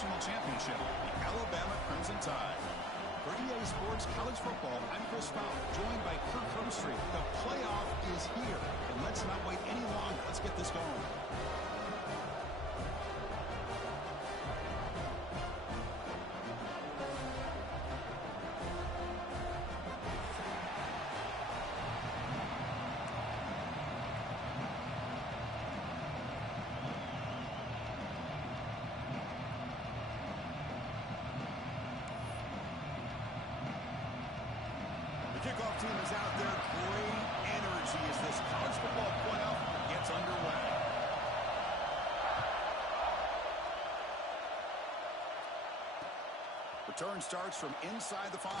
national championship, the Alabama Crimson Tide. For EA Sports College Football, I'm Chris Fowler, joined by Kirk Herbstreit. The playoff is here, and let's not wait any longer. Let's get this going. Kickoff team is out there. Great energy as this college football playoff gets underway. Return starts from inside the 5.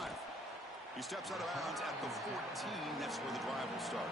He steps out of bounds at the 14. That's where the drive will start.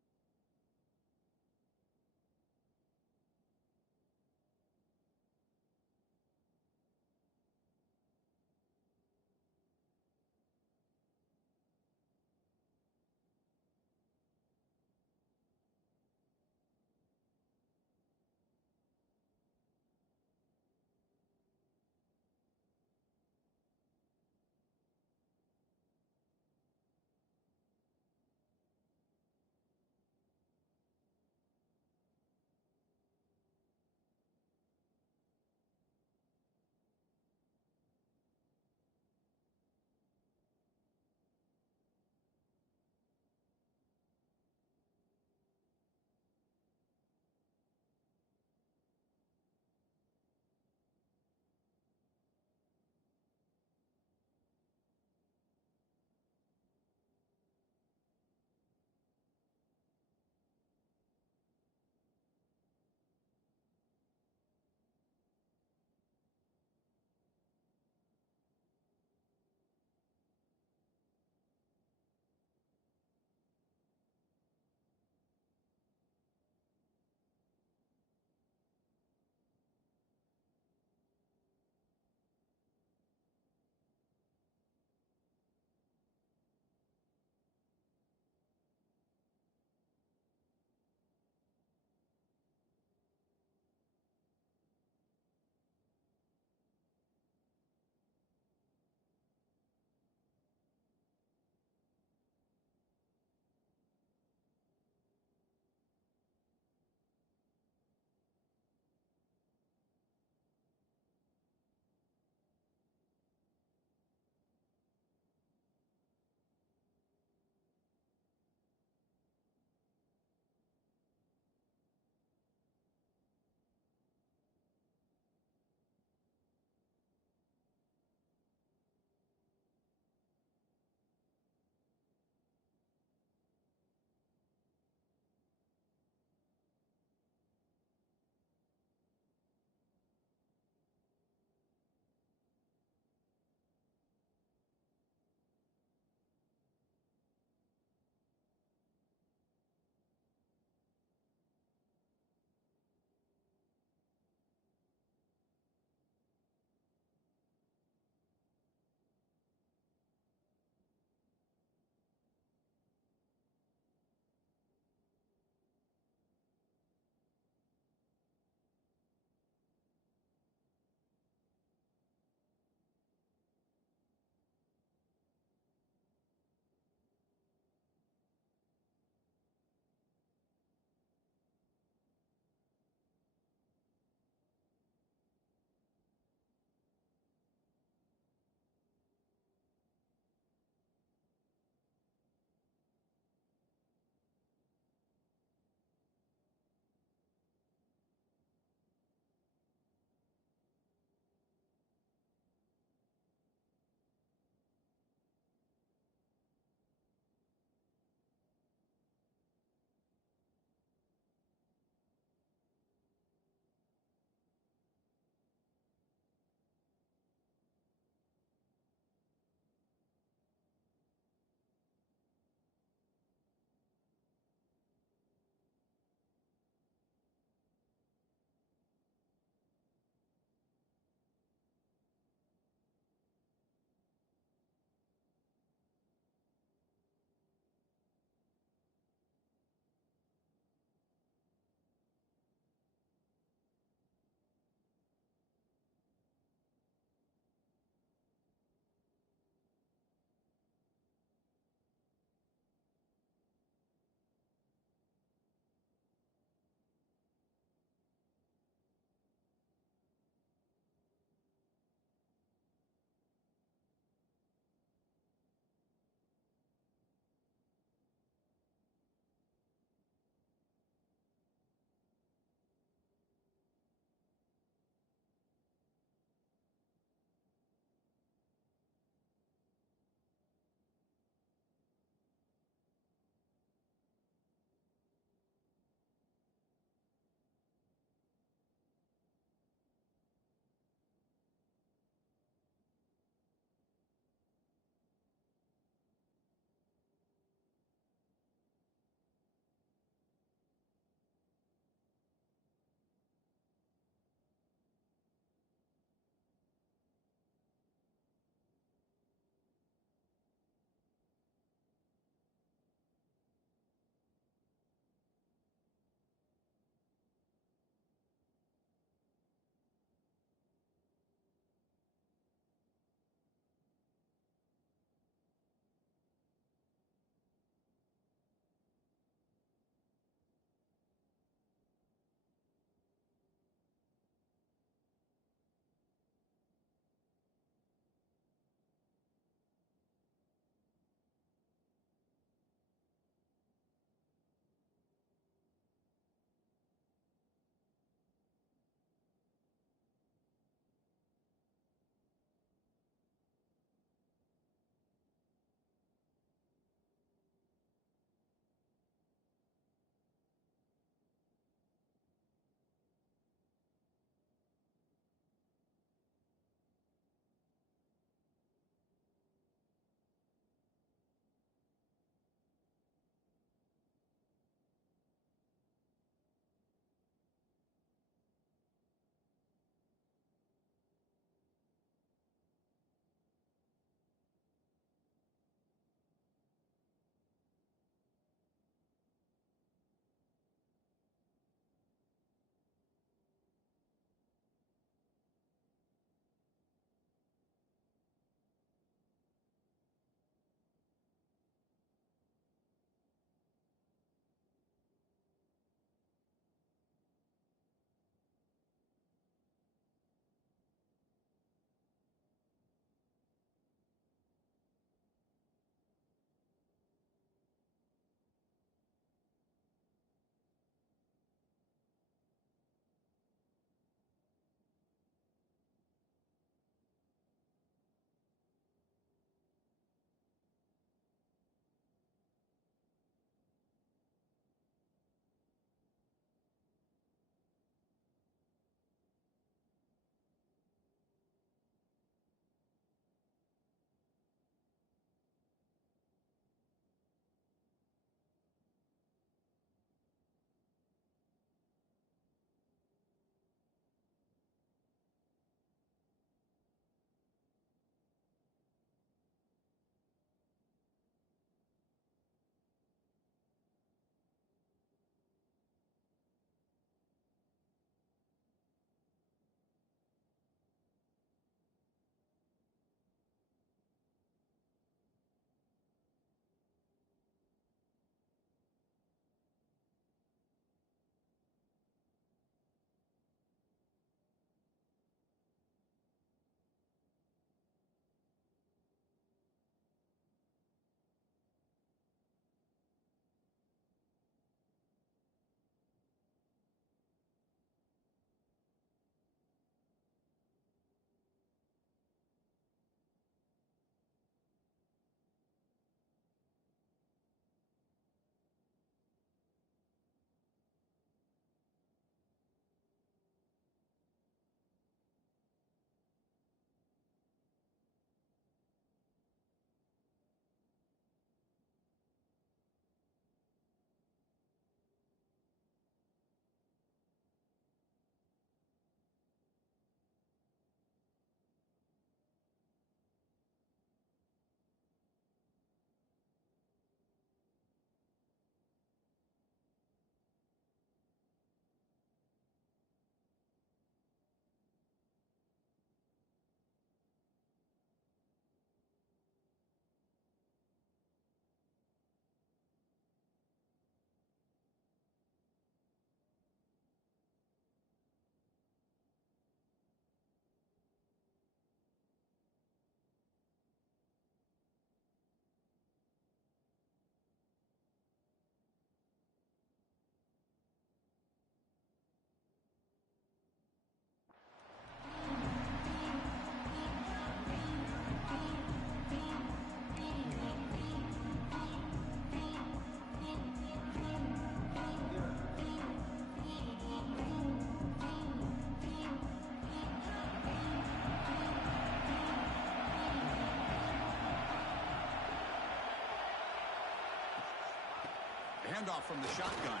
handoff from the shotgun.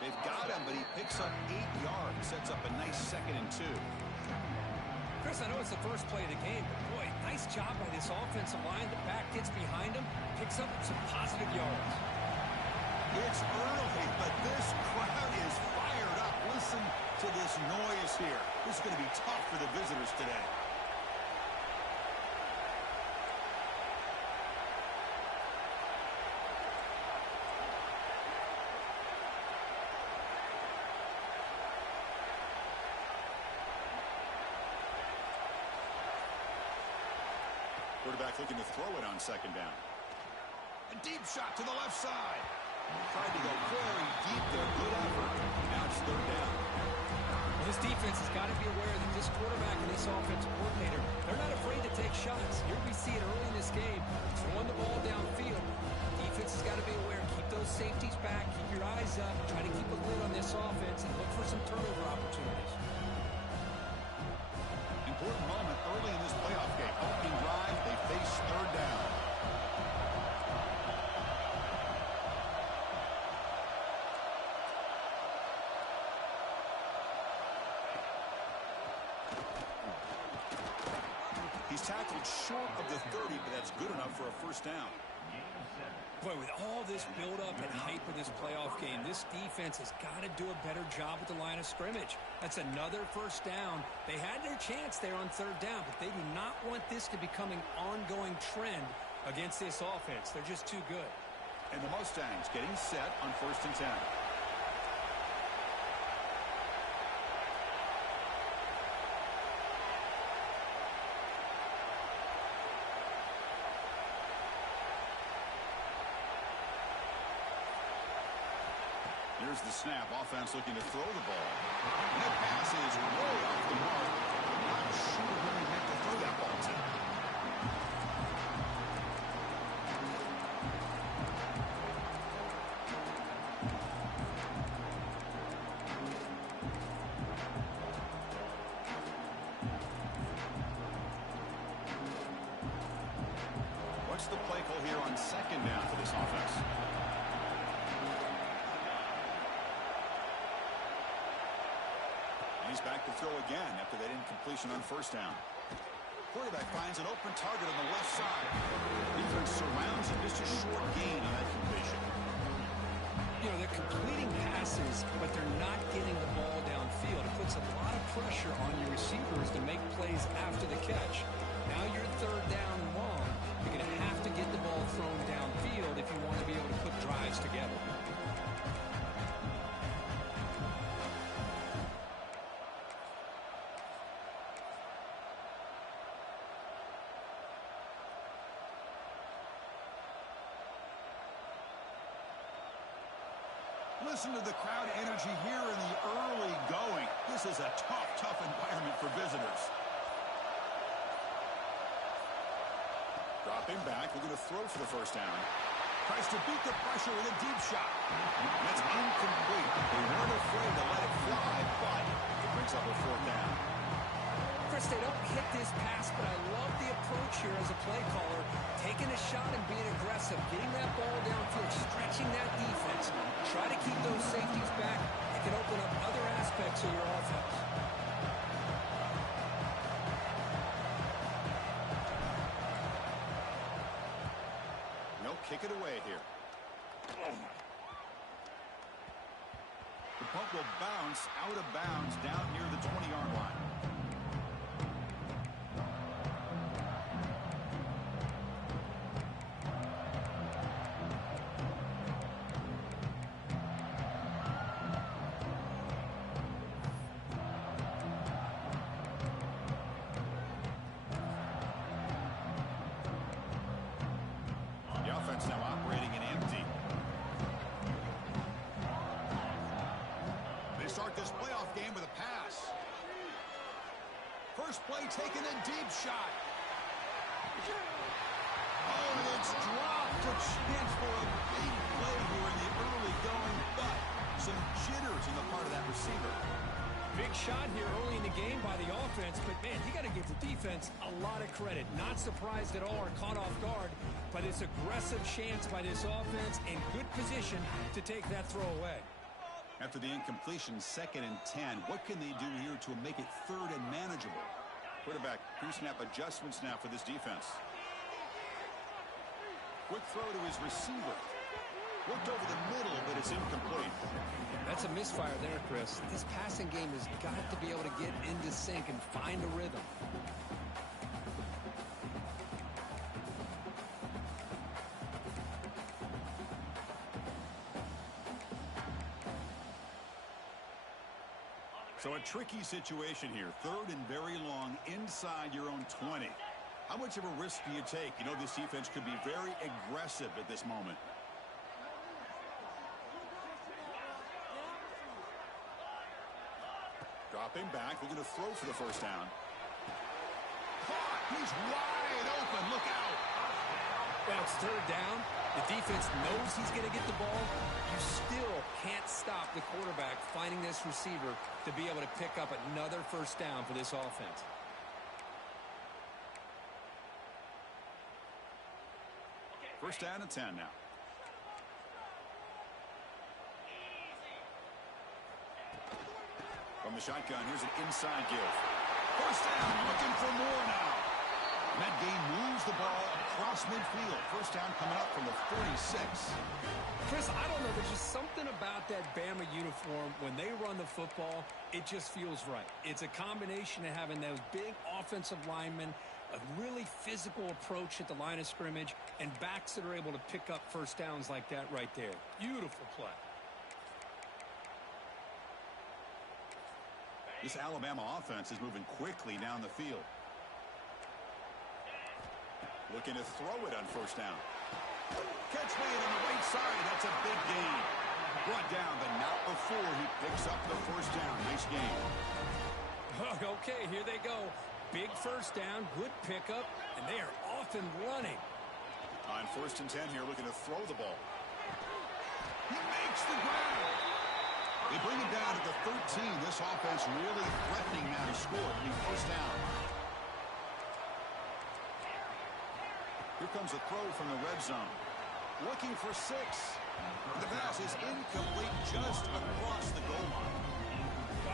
They've got him, but he picks up 8 yards. Sets up a nice 2nd and 2. Chris, I know it's the first play of the game, but boy, nice job by this offensive line. The back gets behind him, picks up some positive yards. It's early, but this crowd is fired up. Listen to this noise here. This is going to be tough for the visitors today. Quarterback looking to throw it on 2nd down. A deep shot to the left side. Tried to go very deep there. Good effort. Now it's 3rd down. Well, this defense has got to be aware that this quarterback and this offensive coordinator, they're not afraid to take shots. Here we see it early in this game, throwing the ball downfield. Defense has got to be aware. Keep those safeties back. Keep your eyes up. Try to keep a lid on this offense and look for some turnover opportunities. Important moment early in this playoff game. Opening drive, they face 3rd down. He's tackled short of the 30, but that's good enough for a 1st down. Boy, with all this build-up and hype of this playoff game, this defense has got to do a better job at the line of scrimmage. That's another 1st down. They had their chance there on 3rd down, but they do not want this to become an ongoing trend against this offense. They're just too good. And the Mustangs getting set on 1st and 10. Here's the snap. Offense looking to throw the ball. And that pass is way off the mark. Not sure who he meant to throw that ball to. What's the play call here on 2nd down for this offense? He's back to throw again after that incompletion on 1st down. Quarterback finds an open target on the left side. Defense surrounds him. Just a short gain on that completion. You know, they're completing passes, but they're not getting the ball downfield. It puts a lot of pressure on your receivers to make plays after the catch. Now you're 3rd down and long. You're going to have to get the ball thrown downfield if you want to be able to put drives together. Listen to the crowd energy here in the early going. This is a tough environment for visitors. Dropping back, looking to throw for the 1st down. Tries to beat the pressure with a deep shot. That's incomplete. They weren't afraid to let it fly, but it brings up a 4th down. Chris, they don't hit this pass, but I love the approach here as a play caller. Taking a shot and being aggressive, getting that ball downfield, stretching that defense. Try to keep those safeties back. It can open up other aspects of your offense. No, kick it away here. The punt will bounce out of bounds down near the 20-yard line. Now operating in empty. They start this playoff game with a pass. First play taken, a deep shot. Oh, and it's dropped. A chance for a big play here in the early going, but some jitters on the part of that receiver. Big Great shot here early in the game by the offense, but, man, you got to give the defense a lot of credit. Not surprised at all or caught off guard by this aggressive chance by this offense in good position to take that throw away. After the incompletion, 2nd and 10. What can they do here to make it 3rd and manageable? Quarterback pre-snap adjustments now for this defense. Quick throw to his receiver. Looked over the middle, but it's incomplete. That's a misfire there, Chris. This passing game has got to be able to get into sync and find a rhythm. So a tricky situation here. 3rd and very long inside your own 20. How much of a risk do you take? You know, this defense could be very aggressive at this moment. Dropping back, looking to throw for the 1st down. Caught! He's wide open. Look out! Well, it's 3rd down. The defense knows he's going to get the ball. You still can't stop the quarterback finding this receiver to be able to pick up another 1st down for this offense. First down and 10 now. From the shotgun, here's an inside give. 1st down, looking for more now. And that game moves the ball across midfield. 1st down coming up from the 46. Chris, I don't know. There's just something about that Bama uniform. When they run the football, it just feels right. It's a combination of having those big offensive linemen, a really physical approach at the line of scrimmage, and backs that are able to pick up 1st downs like that right there. Beautiful play. This Alabama offense is moving quickly down the field. Looking to throw it on 1st down. Catch made on the right side. That's a big gain. Brought down, but not before he picks up the 1st down. Nice game. Okay, here they go. Big 1st down, good pickup, and they are off and running. On 1st and 10 here, looking to throw the ball. He makes the grab. They bring it down to the 13. This offense really threatening now to score. I mean, 1st down. Here comes a throw from the red zone. Looking for 6. The pass is incomplete just across the goal line.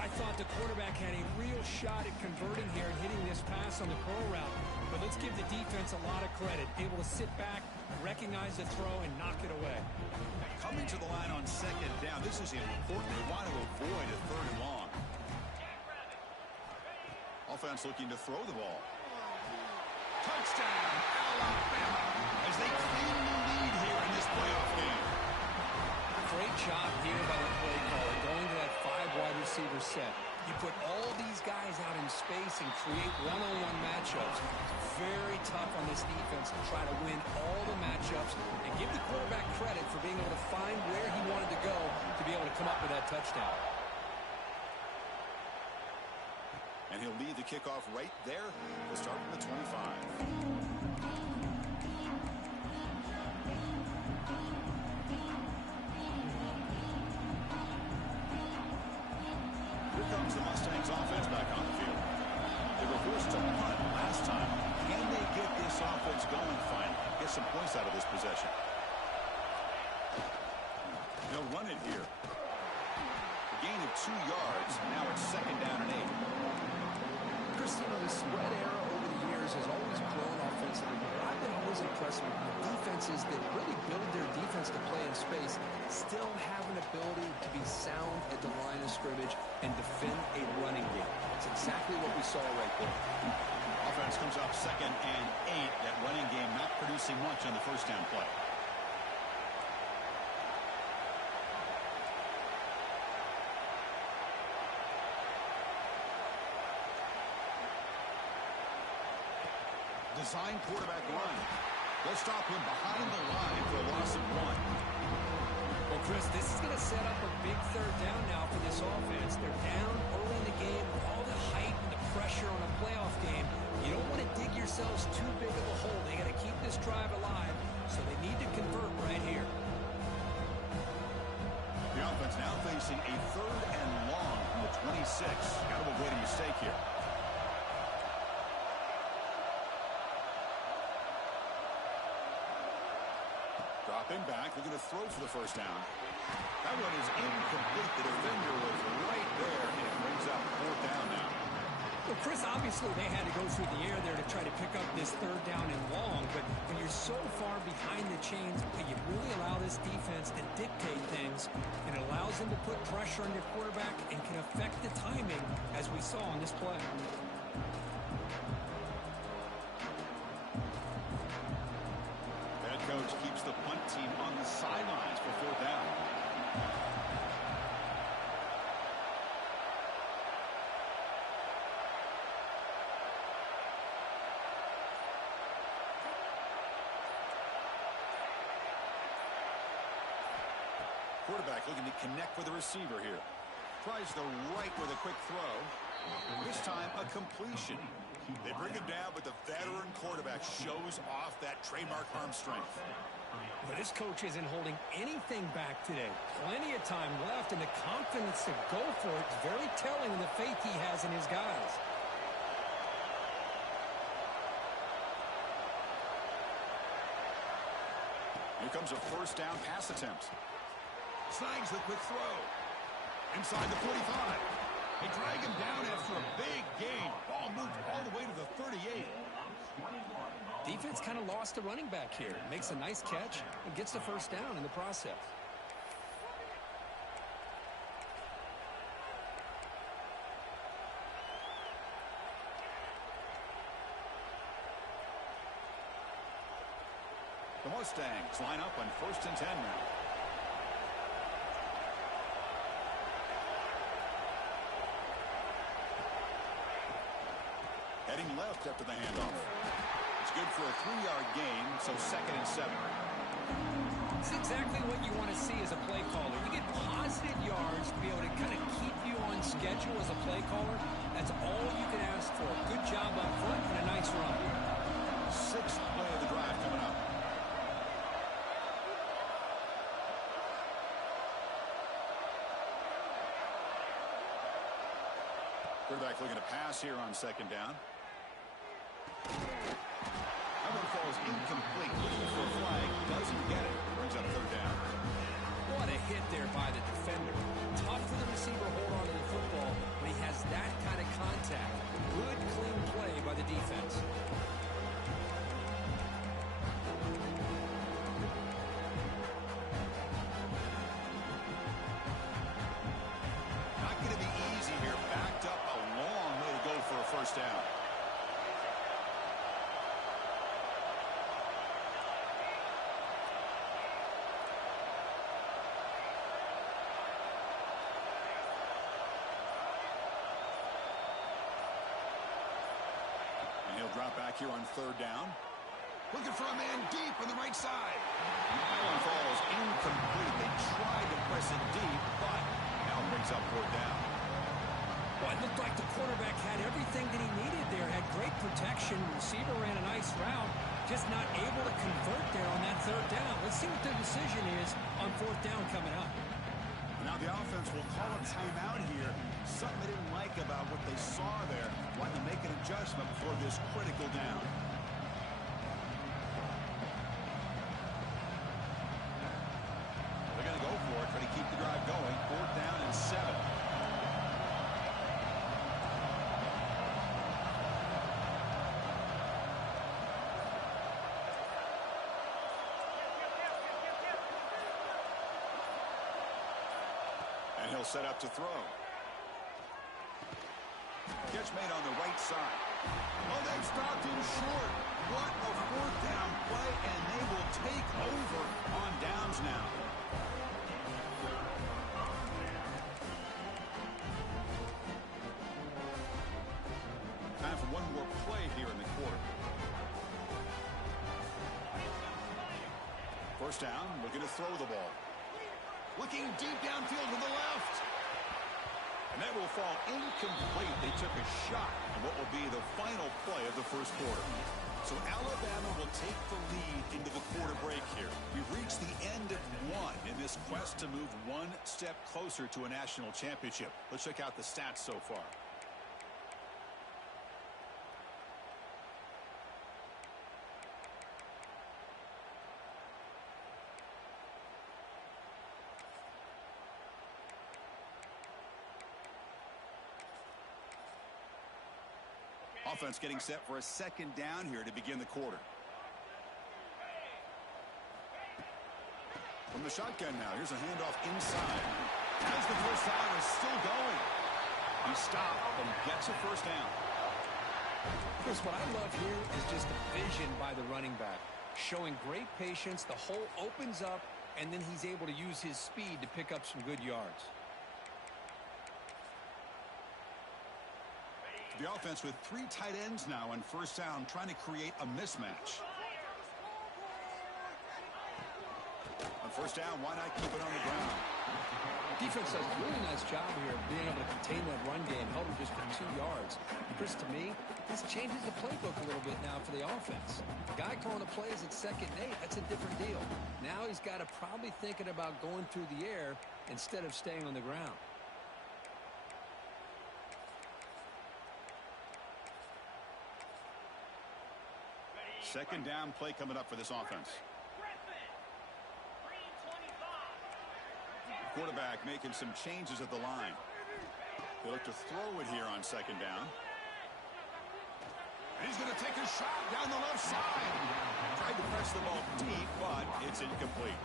I thought the quarterback had a real shot at converting here and hitting this pass on the curl route. But let's give the defense a lot of credit. Able to sit back, recognize the throw, and knock it away. Coming to the line on 2nd down. This is important. They want to avoid a 3rd and long. Offense looking to throw the ball. Touchdown, Alabama, as they claim the lead here in this playoff game. Great job here by the play caller, going to that 5-wide receiver set. You put all these guys out in space and create one-on-one matchups. It's very tough on this defense to try to win all the matchups and give the quarterback credit for being able to find where he wanted to go to be able to come up with that touchdown. And he'll lead the kickoff right there. We'll start from the 25. Comes the Mustangs offense back on the field. They were forced to punt last time. Can they get this offense going finally? Get some points out of this possession. They'll run it here. A gain of 2 yards. Now it's 2nd down and 8. Chris, you know, the spread era over the years has always grown offensively, but what I've been always impressed with the defenses that really build their defense to play in space still have an ability to be sound at the line of scrimmage and defend a running game. That's exactly what we saw right there. Offense comes up 2nd and 8. That running game not producing much on the 1st down play. Design quarterback run. They'll stop him behind the line for a loss of 1. Well, Chris, this is going to set up a big 3rd down now for this offense. They're down early in the game with all the hype and the pressure on a playoff game. You don't want to dig yourselves too big of a hole. They got to keep this drive alive, so they need to convert right here. The offense now facing a 3rd and long from the 27. 6. Got to avoid a mistake here. Dropping back, looking to throw for the first down. That one is incomplete. The defender was right there, and it brings up 4th down now. Well, Chris, obviously they had to go through the air there to try to pick up this 3rd down and long, but when you're so far behind the chains, you really allow this defense to dictate things, and it allows them to put pressure on your quarterback and can affect the timing, as we saw on this play. Head coach keeps the punt team on the sidelines for 4th down. Quarterback looking to connect with the receiver here. Tries the right with a quick throw. This time a completion. They bring him down, but the veteran quarterback shows off that trademark arm strength. But this coach isn't holding anything back today. Plenty of time left, and the confidence to go for it is very telling in the faith he has in his guys. Here comes a 1st down pass attempt. Snags the quick throw. Inside the 45. They drag him down after a big gain. Ball moved all the way to the 38. Defense kind of lost the running back here. Makes a nice catch and gets the 1st down in the process. The Mustangs line up on 1st and 10 now. Heading left after the handoff. It's good for a 3-yard gain, so 2nd and 7. It's exactly what you want to see as a play caller. You get positive yards to be able to kind of keep you on schedule as a play caller. That's all you can ask for. Good job up front and a nice run. 6th play of the drive coming up. Quarterback looking to pass here on 2nd down. That one falls incomplete. Looking for a flag. Doesn't get it. Brings up 3rd down. What a hit there by the defender. Tough for the receiver to hold on to the football when he has that kind of contact. Good, clean play by the defense. Not going to be easy here. Backed up a long way to go for a 1st down. And he'll drop back here on 3rd down. Looking for a man deep on the right side. That one falls incomplete. They tried to press it deep, but now brings up 4th down. Well, it looked like the quarterback had everything that he needed there. Had great protection. Receiver ran a nice route. Just not able to convert there on that 3rd down. Let's see what the decision is on 4th down coming up. Now the offense will call a timeout here. Something they didn't like about what they saw there. Wanting to make an adjustment for this critical down. They're going to go for it, try to keep the drive going. 4th down and 7. And he'll set up to throw. Catch made on the right side. Oh, they've stopped him short. What a 4th down play, and they will take over on downs now. Time for one more play here in the quarter. 1st down, looking to throw the ball. Looking deep downfield to the left. And that will fall incomplete. They took a shot on what will be the final play of the first quarter. So Alabama will take the lead into the quarter break here. We've reached the end of one in this quest to move one step closer to a national championship. Let's check out the stats so far. Offense getting set for a second down here to begin the quarter. From the shotgun now, here's a handoff inside. As the first down is still going. He stopped and gets a first down. Chris, what I love here is just the vision by the running back. Showing great patience, the hole opens up, and then he's able to use his speed to pick up some good yards. The offense with 3 tight ends now on first down, trying to create a mismatch. On first down, why not keep it on the ground? Defense does a really nice job here of being able to contain that run game, held him just for 2 yards. Chris, to me, this changes the playbook a little bit now for the offense. The guy calling the plays at 2nd and 8, that's a different deal. Now he's got to probably thinking about going through the air instead of staying on the ground. Second down play coming up for this offense. Quarterback making some changes at the line. They look to throw it here on second down. And he's going to take a shot down the left side. Tried to press the ball deep, but it's incomplete.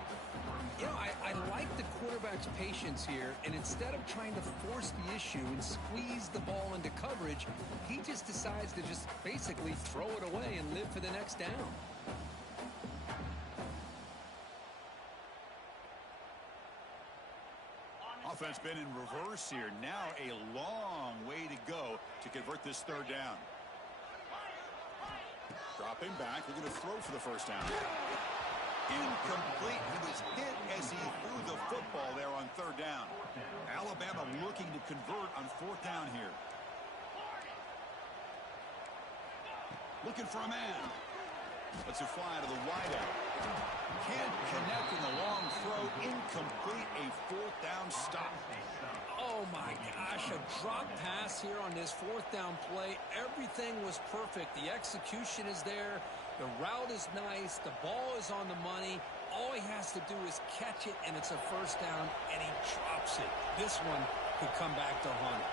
You know, I like the quarterback's patience here, and instead of trying to force the issue and squeeze the ball into coverage, he just decides to just basically throw it away and live for the next down. Offense been in reverse here. Now a long way to go to convert this third down. Dropping back, they're going to throw for the first down. Incomplete. He was hit as he threw the football there on third down. Alabama looking to convert on fourth down here. Looking for a man. Lets it fly to the wideout. Can't connect in the long throw. Incomplete. A fourth down stop. Oh my gosh, a drop pass here on this fourth down play. Everything was perfect. The execution is there. The route is nice. The ball is on the money. All he has to do is catch it, and it's a first down, and he drops it. This one could come back to haunt him.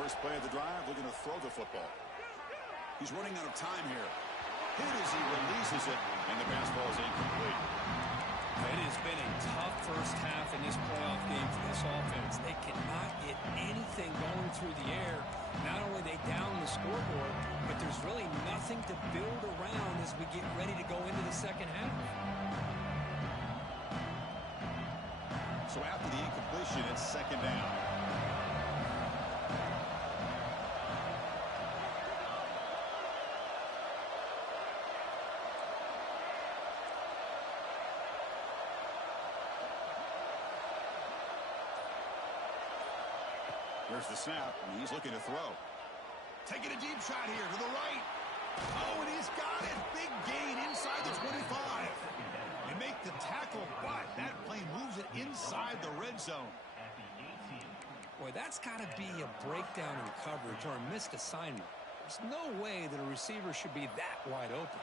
First play of the drive, looking to throw the football. He's running out of time here. Hit as he releases it, and the pass ball is incomplete. It has been a tough first half in this playoff game for this offense. They cannot get anything going through the air. Not only are they down the scoreboard, but there's really nothing to build around as we get ready to go into the second half. So after the incompletion, it's second down. Here's the snap, and he's looking to throw. Taking a deep shot here to the right. Oh, and he's got it. Big gain inside the 25. They make the tackle, but that play moves it inside the red zone. Boy, that's got to be a breakdown in coverage or a missed assignment. There's no way that a receiver should be that wide open.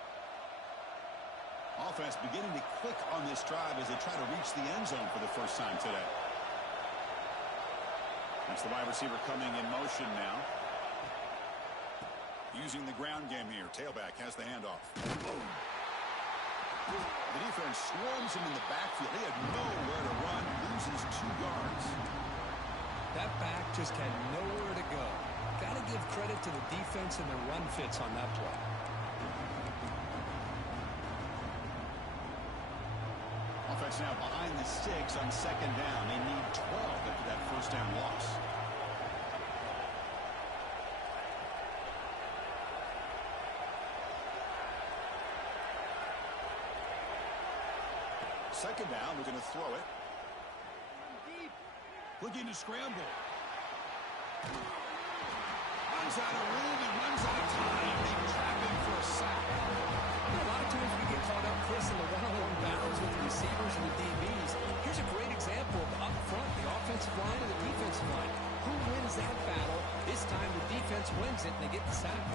Offense beginning to click on this drive as they try to reach the end zone for the first time today. That's the wide receiver coming in motion now. Using the ground game here. Tailback has the handoff. The defense swarms him in the backfield. He had nowhere to run. Loses 2 yards. That back just had nowhere to go. Got to give credit to the defense and their run fits on that play. Offense now behind the sticks on second down. They need 12 after that first down loss. Second down, looking to throw it. Looking to scramble. Runs out of room and runs out of time. They trap him for a sack. A lot of times we get caught up, Chris, in the one-on-one battles with the receivers and the DBs. Here's a great example of up front, the offensive line and the defensive line. Who wins that battle? This time the defense wins it and they get the sack.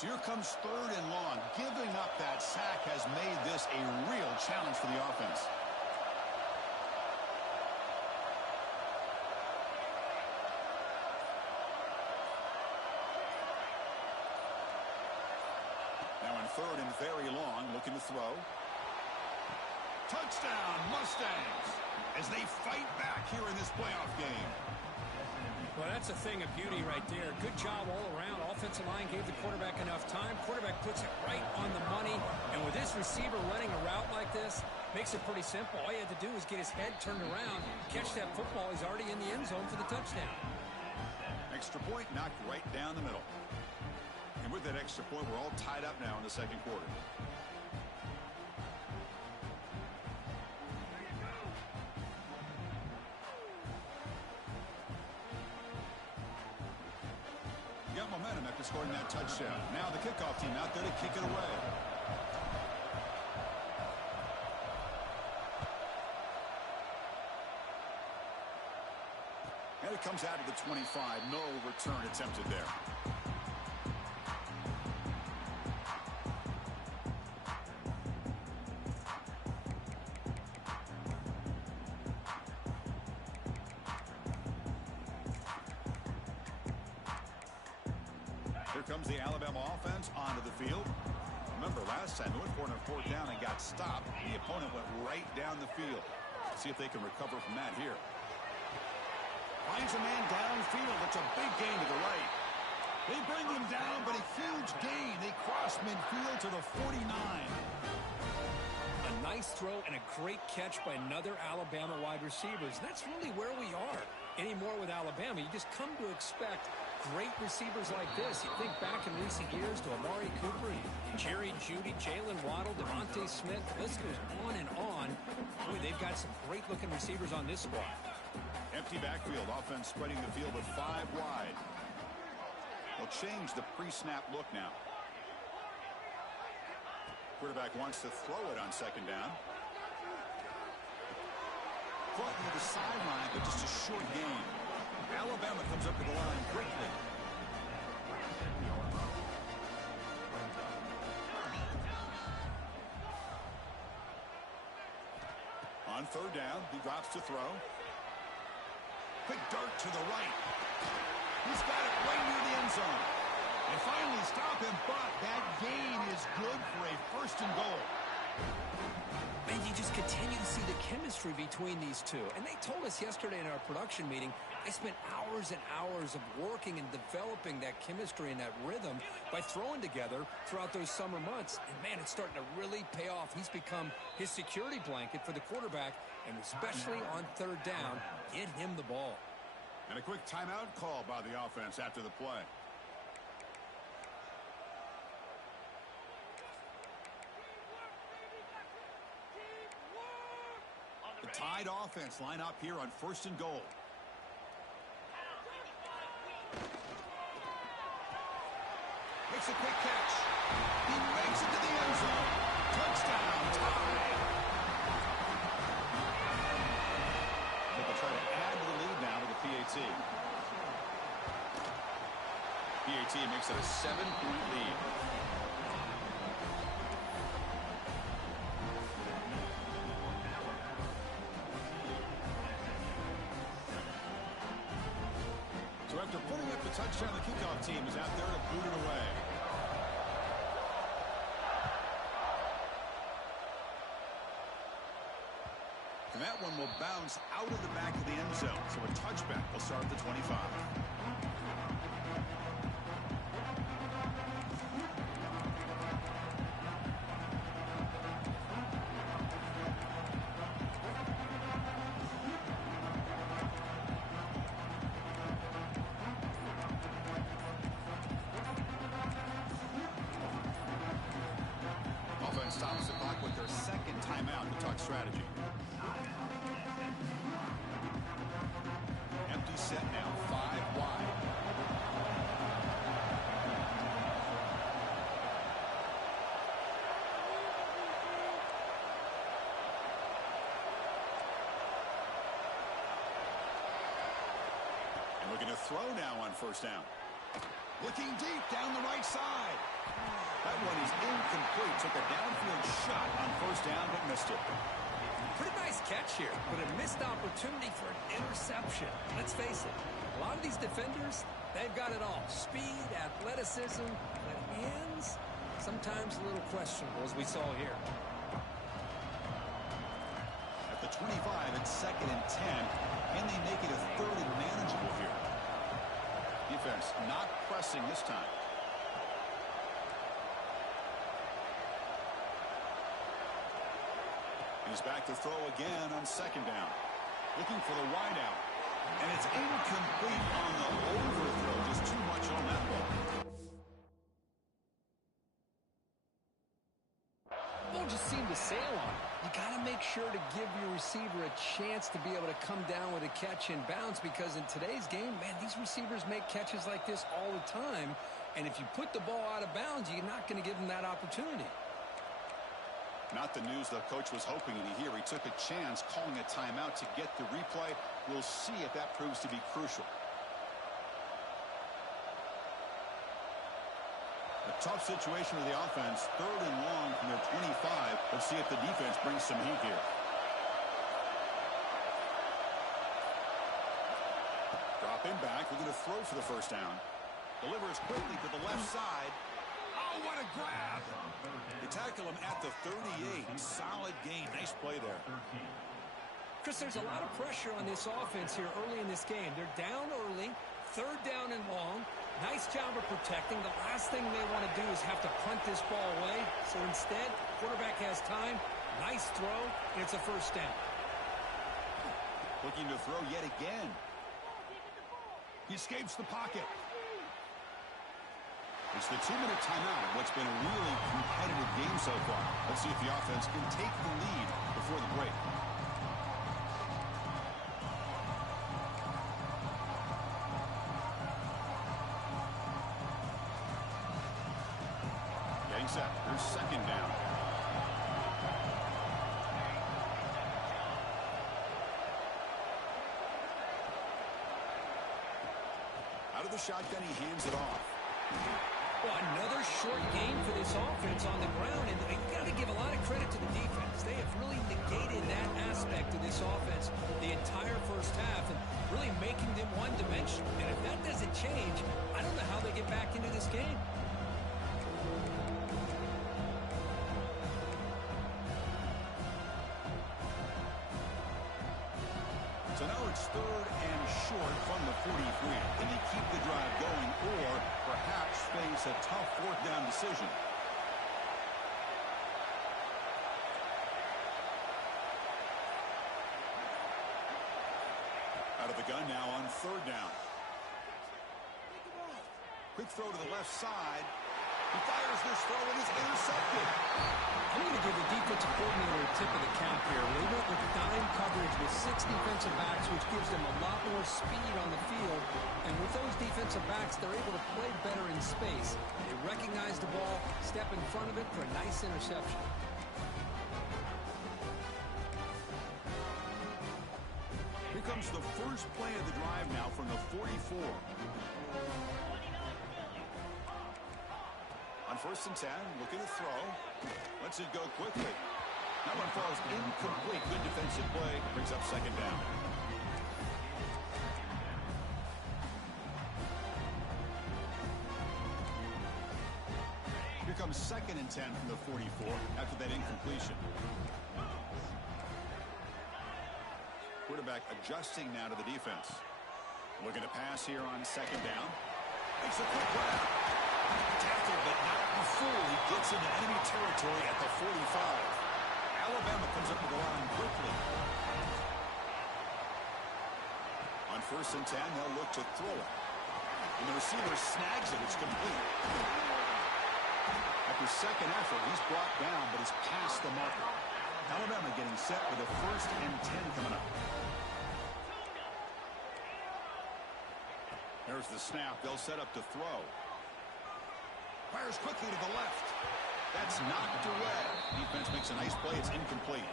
So here comes third and long. Giving up that sack has made this a real challenge for the offense. Now in third and very long, looking to throw. Touchdown, Mustangs, as they fight back here in this playoff game. Well, that's a thing of beauty right there. Good job all around. Offensive line gave the quarterback enough time. Quarterback puts it right on the money. And with this receiver running a route like this, makes it pretty simple. All he had to do was get his head turned around, catch that football. He's already in the end zone for the touchdown. Extra point knocked right down the middle. And with that extra point, we're all tied up now in the second quarter. Got momentum after scoring that touchdown. Now the kickoff team out there to kick it away. And it comes out to the 25. No return attempted there. Here comes the Alabama offense onto the field. Remember, last time they went for it on fourth down and got stopped. The opponent went right down the field. See if they can recover from that here. Finds a man downfield. It's a big gain to the right. They bring him down, but a huge gain. They cross midfield to the 49. A nice throw and a great catch by another Alabama wide receivers. That's really where we are anymore with Alabama. You just come to expect great receivers like this. You think back in recent years to Amari Cooper, Jerry Jeudy, Jalen Waddle, Devontae Smith. The list goes on and on. Boy, they've got some great-looking receivers on this squad. Empty backfield. Offense spreading the field with 5 wide. They'll change the pre-snap look now. Quarterback wants to throw it on second down. Caught near the sideline, but just a short gain. Alabama comes up to the line quickly. On third down, he drops to throw. Quick dart to the right. He's got it right near the end zone. They finally stop him, but that gain is good for a first and goal. And you just continue to see the chemistry between these two. And they told us yesterday in our production meeting, they spent hours and hours of working and developing that chemistry and that rhythm by throwing together throughout those summer months. And, man, it's starting to really pay off. He's become his security blanket for the quarterback, and especially on third down, get him the ball. And a quick timeout call by the offense after the play. The Tide offense line up here on first and goal. Makes a quick catch. He makes it to the end zone. Touchdown, Tide. They'll try to add to the lead now with the PAT. PAT makes it a 7-point lead. So after putting up the touchdown, the kickoff team is out there to boot it away. And that one will bounce out of the back of the end zone. So a touchback will start at the 25. Looking to throw now on first down. Looking deep down the right side. That one is incomplete. Took a downfield shot on first down, but missed it. Pretty nice catch here, but a missed opportunity for an interception. Let's face it, a lot of these defenders, they've got it all. Speed, athleticism, but hands, sometimes a little questionable, as we saw here. At the 25, it's 2nd and 10. Can they make it a 3rd and manageable here? Defense not pressing this time. He's back to throw again on 2nd down. Looking for the wide out. And it's incomplete on the overthrow. Just too much on that ball. Ball just seemed to sail on it. You got to make sure to give your receiver a chance to be able to come down with a catch in bounds, because in today's game, man, these receivers make catches like this all the time. And if you put the ball out of bounds, you're not going to give them that opportunity. Not the news the coach was hoping to hear. He took a chance calling a timeout to get the replay. We'll see if that proves to be crucial. A tough situation for the offense. 3rd and long from their 25. Let's see if the defense brings some heat here. Dropping back. We're going to throw for the first down. Delivers quickly to the left side. Oh, what a grab! They tackle him at the 38. Solid gain. Nice play there. Chris, there's a lot of pressure on this offense here early in this game. They're down early, 3rd down and long. Nice job of protecting. The last thing they want to do is have to punt this ball away. So instead, quarterback has time. Nice throw, and it's a first down. Looking to throw yet again. He escapes the pocket. It's the 2-minute timeout of what's been a really competitive game so far. Let's see if the offense can take the lead before the break. Getting set. There's 2nd down. Out of the shotgun, he hands it off. Well, another short game for this offense on the ground, and you got to give a lot of credit to the defense. They have really negated that aspect of this offense the entire first half and really making them one-dimensional. And if that doesn't change, I don't know how they get back into this game. So now it's 3rd and short from the 43. Can they keep the drive going or perhaps face a tough 4th down decision? Out of the gun now on 3rd down. Quick throw to the left side. He fires this throw and is intercepted. I'm going to give the defensive coordinator a tip of the cap here. They went with dime coverage with 6 defensive backs, which gives them a lot more speed on the field. And with those defensive backs, they're able to play better in space. They recognize the ball, step in front of it for a nice interception. Here comes the first play of the drive now from the 44. On 1st and 10, looking to throw. Lets it go quickly. That one falls incomplete. Good defensive play. Brings up 2nd down. Here comes 2nd and 10 from the 44 after that incompletion. Quarterback adjusting now to the defense. Looking to pass here on 2nd down. Makes a quick grab. Tackle, but not before he gets into enemy territory at the 45. Alabama comes up with the line quickly. On 1st and 10, they'll look to throw it. And the receiver snags it. It's complete. After 2nd effort, he's brought down, but he's past the marker. Alabama getting set with a 1st and 10 coming up. There's the snap. They'll set up to throw. Fires quickly to the left. That's knocked away. Defense makes a nice play. It's incomplete.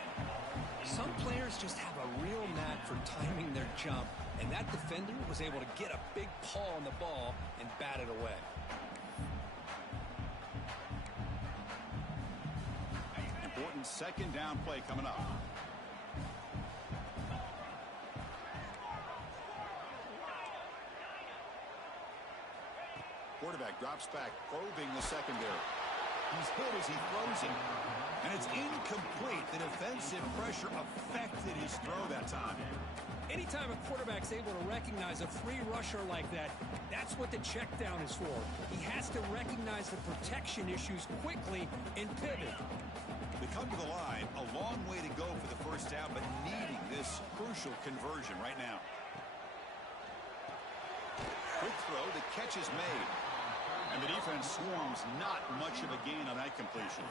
Some players just have a real knack for timing their jump, and that defender was able to get a big paw on the ball and bat it away. Important second down play coming up. Quarterback drops back, probing the secondary. He's hit as he throws it. And it's incomplete. The defensive pressure affected his throw that time. Anytime a quarterback's able to recognize a free rusher like that, that's what the check down is for. He has to recognize the protection issues quickly and pivot. They come to the line, a long way to go for the first down, but needing this crucial conversion right now. Quick throw, the catch is made. And the defense swarms, not much of a gain on that completion.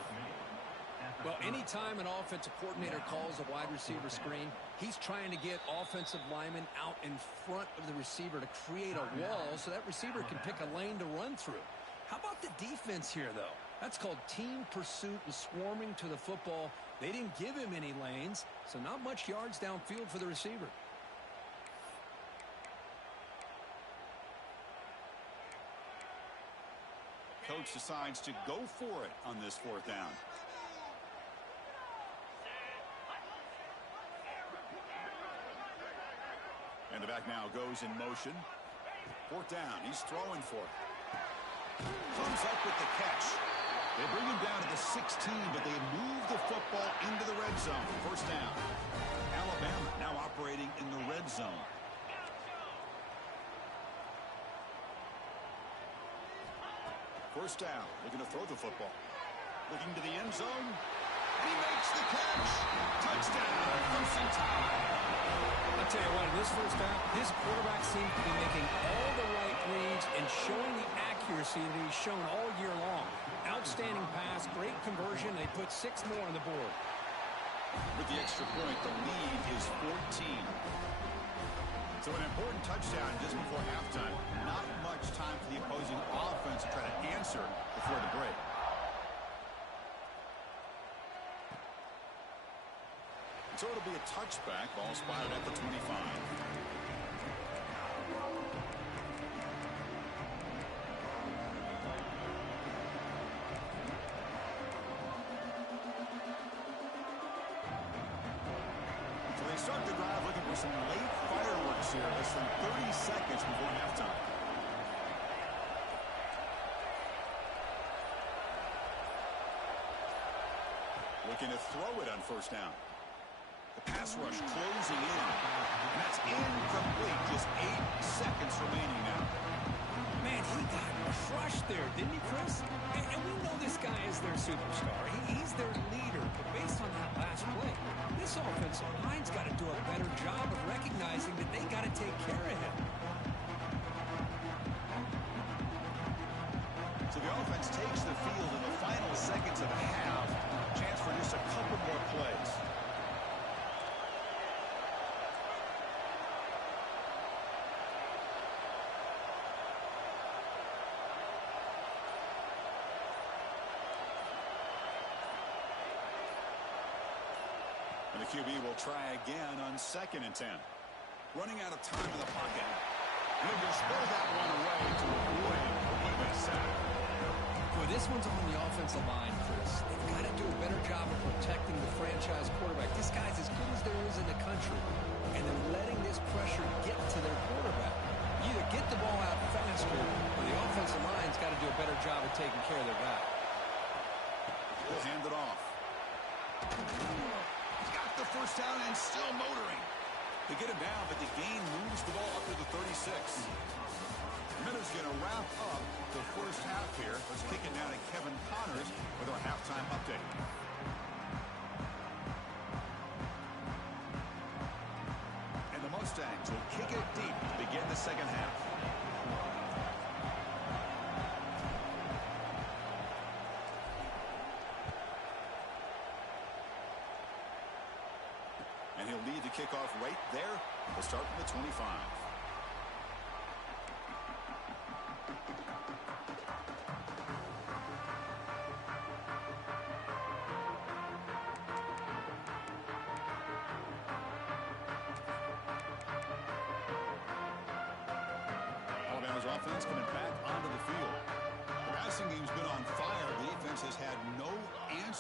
Well, anytime an offensive coordinator calls a wide receiver screen, he's trying to get offensive linemen out in front of the receiver to create a wall so that receiver can pick a lane to run through. How about the defense here, though? That's called team pursuit and swarming to the football. They didn't give him any lanes, so not much yards downfield for the receiver. Coach decides to go for it on this fourth down. And the back now goes in motion. Fourth down. He's throwing for it. Comes up with the catch. They bring him down to the 16, but they move the football into the red zone. First down. Alabama now operating in the red zone. First down, looking to throw the football. Looking to the end zone. He makes the catch. Touchdown, first and tie. I'll tell you what, in this first down, this quarterback seems to be making all the right reads and showing the accuracy that he's shown all year long. Outstanding pass, great conversion. They put 6 more on the board. With the extra point, the lead is 14. So an important touchdown just before halftime. Not much time for the opposing offense to try to answer before the break. So it'll be a touchback. Ball spotted at the 25. So they start the drive looking for some late fireworks here. Less than 30 seconds before halftime. Looking to throw it on first down. The pass rush closing in. And that's incomplete. Just 8 seconds remaining now. Man, he got crushed there, didn't he, Chris? And we know this guy is their superstar. He's their leader. But based on that last play, this offensive line's got to do a better job of recognizing that they got to take care of him. So the offense takes the field in the final seconds of the half. Chance for just a couple more plays. And the QB will try again on 2nd and 10. Running out of time in the pocket. And he'll just throw that one away to avoid a sack. Boy, this one's on the offensive line, Chris. They've got to do a better job of protecting the franchise quarterback. This guy's as good as there is in the country. And they're letting this pressure get to their quarterback. Either get the ball out faster, or the offensive line's got to do a better job of taking care of their guy. He'll hand it off. The first down and still motoring. They get him down, but the gain moves the ball up to the 36. Minutes going to wrap up the first half here. Let's kick it down to Kevin Connors with our halftime update. And the Mustangs will kick it deep to begin the second half. And he'll lead the kickoff right there. We'll start from the 25.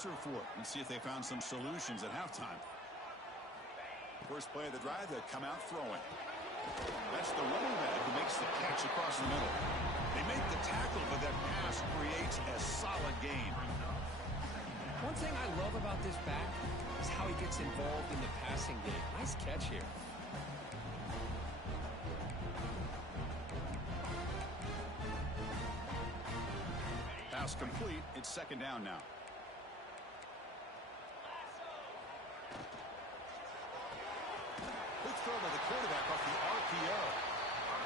answer for it and see if they found some solutions at halftime. First play of the drive, they come out throwing. That's the running back who makes the catch across the middle. They make the tackle, but that pass creates a solid gain. One thing I love about this back is how he gets involved in the passing game. Nice catch here. Pass complete. It's second down now. Quick throw by the quarterback off the RPO.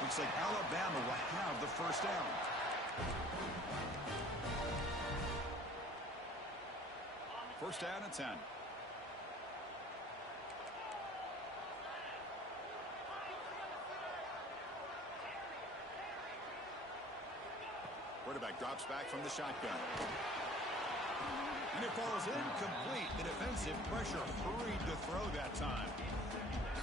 Looks like Alabama will have the first down. First down and 10. Quarterback drops back from the shotgun. And it falls incomplete. The defensive pressure hurried to throw that time.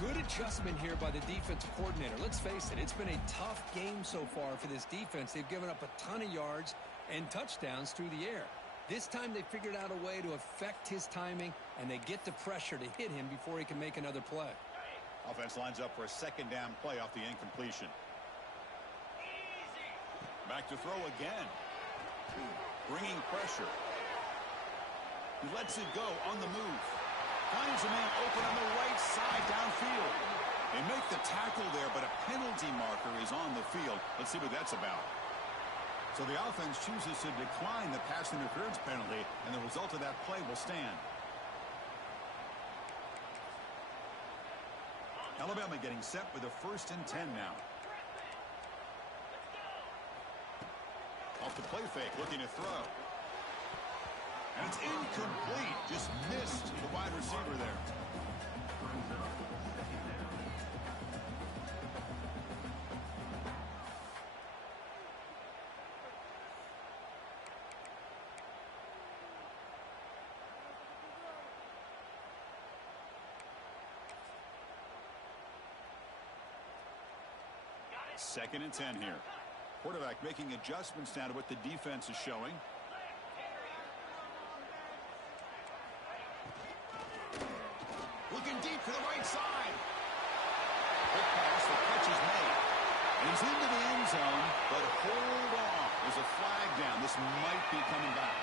Good adjustment here by the defense coordinator. Let's face it, it's been a tough game so far for this defense. They've given up a ton of yards and touchdowns through the air. This time they figured out a way to affect his timing, and they get the pressure to hit him before he can make another play. Offense lines up for a second down play off the incompletion. Back to throw again. Bringing pressure. He lets it go on the move. Finds a man open on the right side downfield. They make the tackle there, but a penalty marker is on the field. Let's see what that's about. So the offense chooses to decline the pass interference penalty, and the result of that play will stand. Alabama getting set with a 1st and 10 now. Off the play fake, looking to throw. And it's incomplete. Just missed the wide receiver there. Second and 10 here. Quarterback making adjustments now to what the defense is showing. Looking deep to the right side. Quick pass, the catch is made. And he's into the end zone, but hold on. There's a flag down. This might be coming back.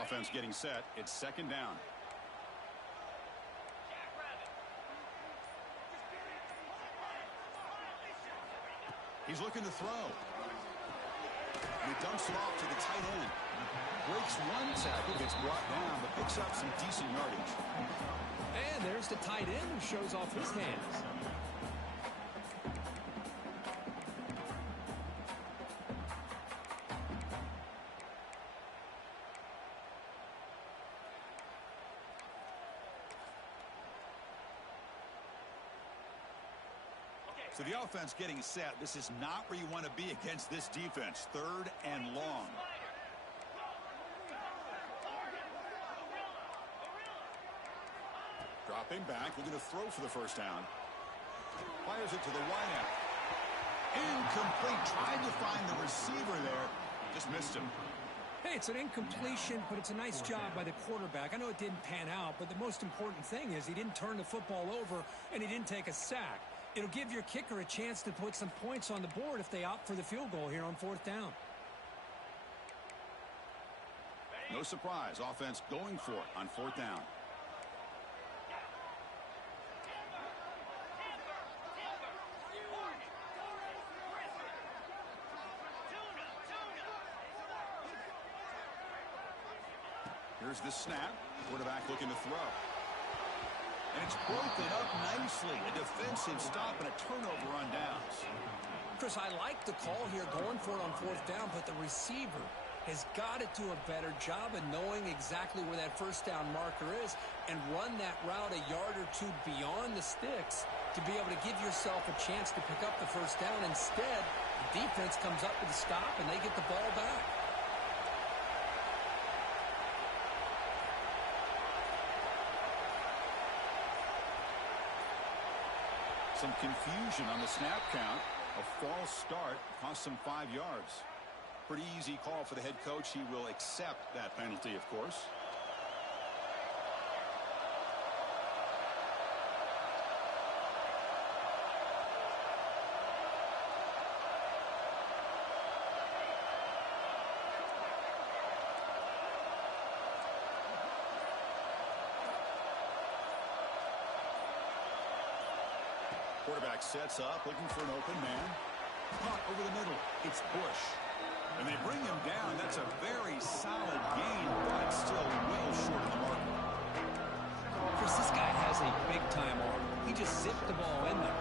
Offense getting set. It's second down. He's looking to throw. And he dumps it off to the tight end. Breaks one tackle, gets brought down, but picks up some decent yardage. And there's the tight end who shows off his hands. So the offense getting set. This is not where you want to be against this defense. 3rd and long. Dropping back, looking to throw for the first down. Fires it to the wideout. Incomplete. Tried to find the receiver there. Just missed him. Hey, it's an incompletion, but it's a nice job by the quarterback. I know it didn't pan out, but the most important thing is he didn't turn the football over and he didn't take a sack. It'll give your kicker a chance to put some points on the board if they opt for the field goal here on 4th down. No surprise. Offense going for it on 4th down. Here's the snap. Quarterback looking to throw. And it's broken up nicely. A defensive stop and a turnover on downs. Chris, I like the call here going for it on 4th down, but the receiver has got to do a better job of knowing exactly where that first down marker is and run that route a yard or two beyond the sticks to be able to give yourself a chance to pick up the first down. Instead, the defense comes up with a stop and they get the ball back. Some confusion on the snap count. A false start cost him 5 yards. Pretty easy call for the head coach. He will accept that penalty, of course. Quarterback sets up, looking for an open man. Caught over the middle. It's Bush. And they bring him down. That's a very solid gain, but still well short of the mark. Chris, this guy has a big-time arm. He just zipped the ball in there.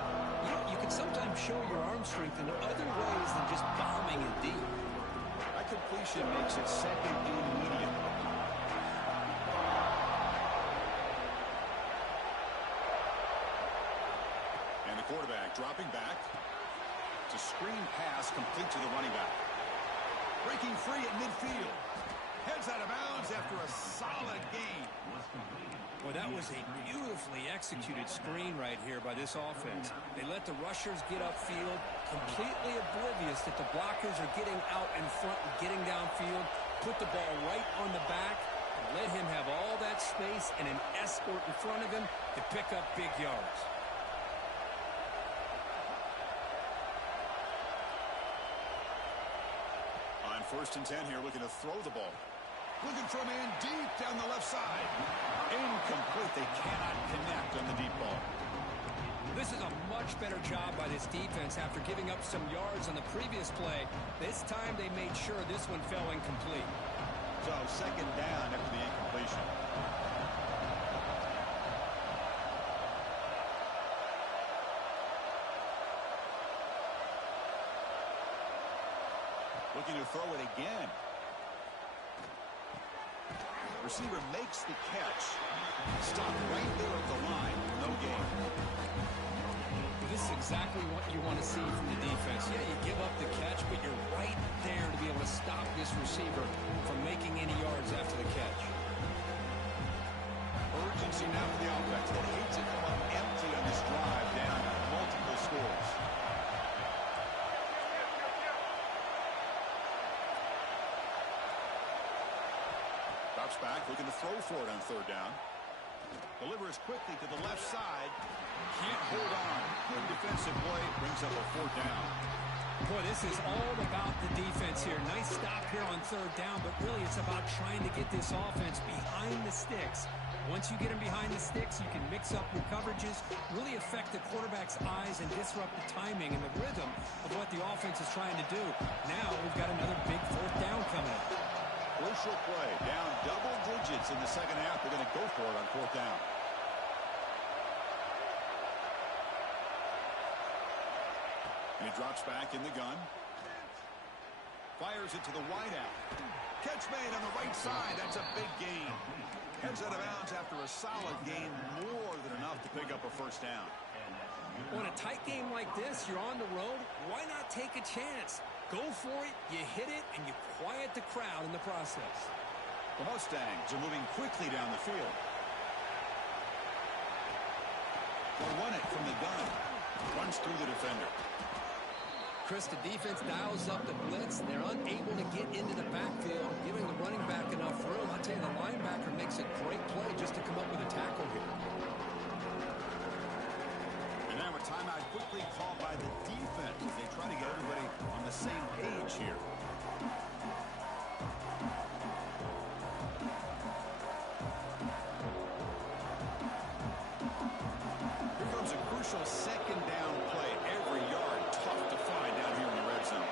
You can sometimes show your arm strength in other ways than just bombing it deep. That completion makes it second and medium. Quarterback dropping back. It's a screen pass complete to the running back. Breaking free at midfield. Heads out of bounds after a solid gain. Well, that was a beautifully executed screen right here by this offense. They let the rushers get upfield, completely oblivious that the blockers are getting out in front and getting downfield, put the ball right on the back, and let him have all that space and an escort in front of him to pick up big yards. First and 10 here, looking to throw the ball. Looking for a man deep down the left side. Incomplete. They cannot connect on the deep ball. This is a much better job by this defense after giving up some yards on the previous play. This time they made sure this one fell incomplete. So second down after the incompletion. Looking to throw it again. Receiver makes the catch. Stopped right there at the line. No gain. This is exactly what you want to see from the defense. Yeah, you give up the catch, but you're right there to be able to stop this receiver from making any yards after the catch. Urgency now for the offense. They hate to come up empty on this drive down multiple scores. Back, looking to throw for it on third down. Delivers quickly to the left side. Can't hold on. Good defensive play. Brings up a fourth down. Boy, this is all about the defense here. Nice stop here on third down, but really it's about trying to get this offense behind the sticks. Once you get them behind the sticks, you can mix up your coverages, really affect the quarterback's eyes and disrupt the timing and the rhythm of what the offense is trying to do. Now we've got another big fourth down coming up. Crucial play. Down double digits in the second half. They're going to go for it on fourth down. And he drops back in the gun. Fires it to the wideout. Catch made on the right side. That's a big gain. Heads out of bounds after a solid gain. More than enough to pick up a first down. On a tight game like this, you're on the road. Why not take a chance? Go for it, you hit it, and you quiet the crowd in the process. The Mustangs are moving quickly down the field. They'll run it from the gun. Runs through the defender. Chris, the defense dials up the blitz. They're unable to get into the backfield, giving the running back enough room. I'll tell you, the linebacker makes a great play just to come up with a tackle here. And now a timeout quickly called by the defense. They try to get everybody on the same page here. Here comes a crucial second down play. Every yard tough to find down here in the red zone.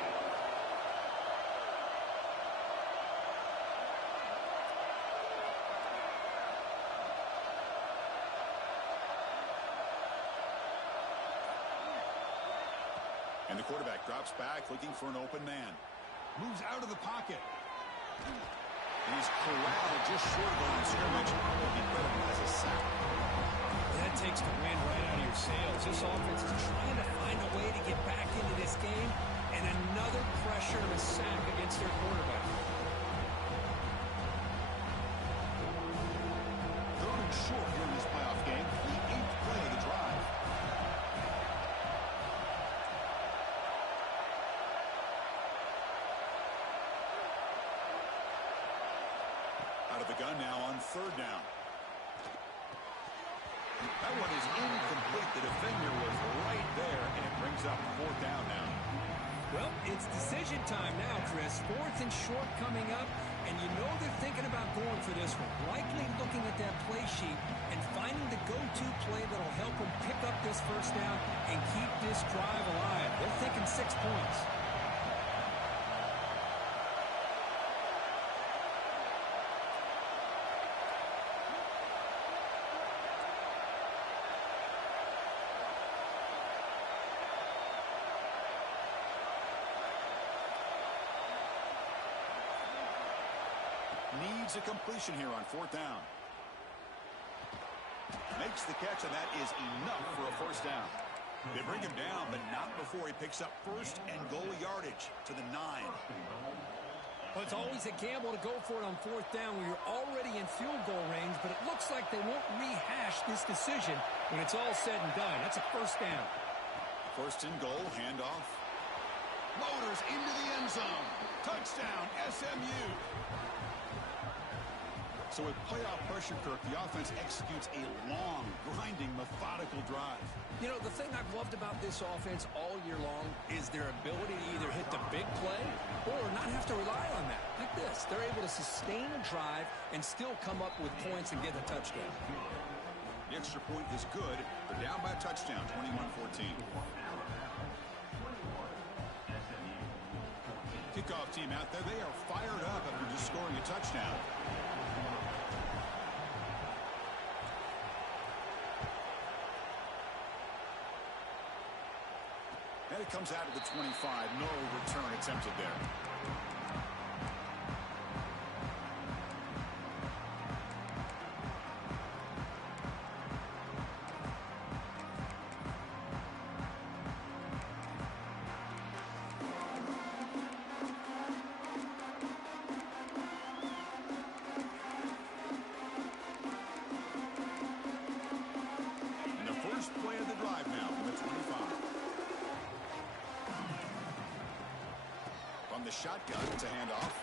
And the quarterback drops back, looking for an open man. Moves out of the pocket. He's corralled just short of the line of scrimmage. Will be credited as a sack. That takes the wind right out of your sails. This offense is trying to find a way to get back into this game, and another pressure and a sack against their quarterback. Third and short here in this playoff game. The 8th play of the drive. gun now on third down. That one is incomplete. The defender was right there, and it brings up fourth down now. Well, it's decision time now, Chris. Fourth and short coming up, and you know they're thinking about going for this one. Likely looking at that play sheet and finding the go-to play that'll help them pick up this first down and keep this drive alive. They're thinking 6 points. Needs a completion here on fourth down. Makes the catch, and that is enough for a first down. They bring him down, but not before he picks up first and goal yardage to the 9. Well, it's always a gamble to go for it on fourth down when you're already in field goal range, but it looks like they won't rehash this decision when it's all said and done. That's a first down. First and goal, handoff. Motors into the end zone. Touchdown, SMU. So with playoff pressure, Kirk, the offense executes a long, grinding, methodical drive. You know, the thing I've loved about this offense all year long is their ability to either hit the big play or not have to rely on that. Like this, they're able to sustain a drive and still come up with points and get a touchdown. The extra point is good. They're down by a touchdown, 21-14. Kickoff team out there, they are fired up after just scoring a touchdown. And it comes out of the 25. No return attempted there. And the first play of the drive now from the 25. The shotgun, it's a handoff.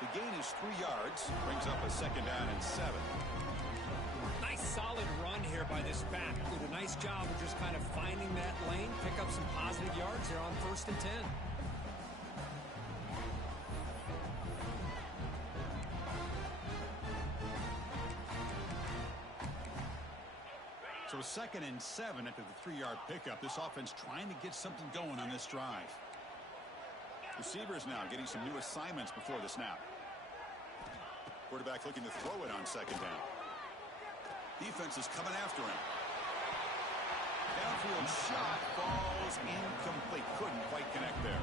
The gain is 3 yards, brings up a second down and 7. Nice solid run here by this back. Did a nice job of just kind of finding that lane, pick up some positive yards there on first and 10. So second and 7 after the 3-yard pickup. This offense trying to get something going on this drive. Receivers now getting some new assignments before the snap. Quarterback looking to throw it on second down. Defense is coming after him. Downfield shot falls incomplete. Couldn't quite connect there.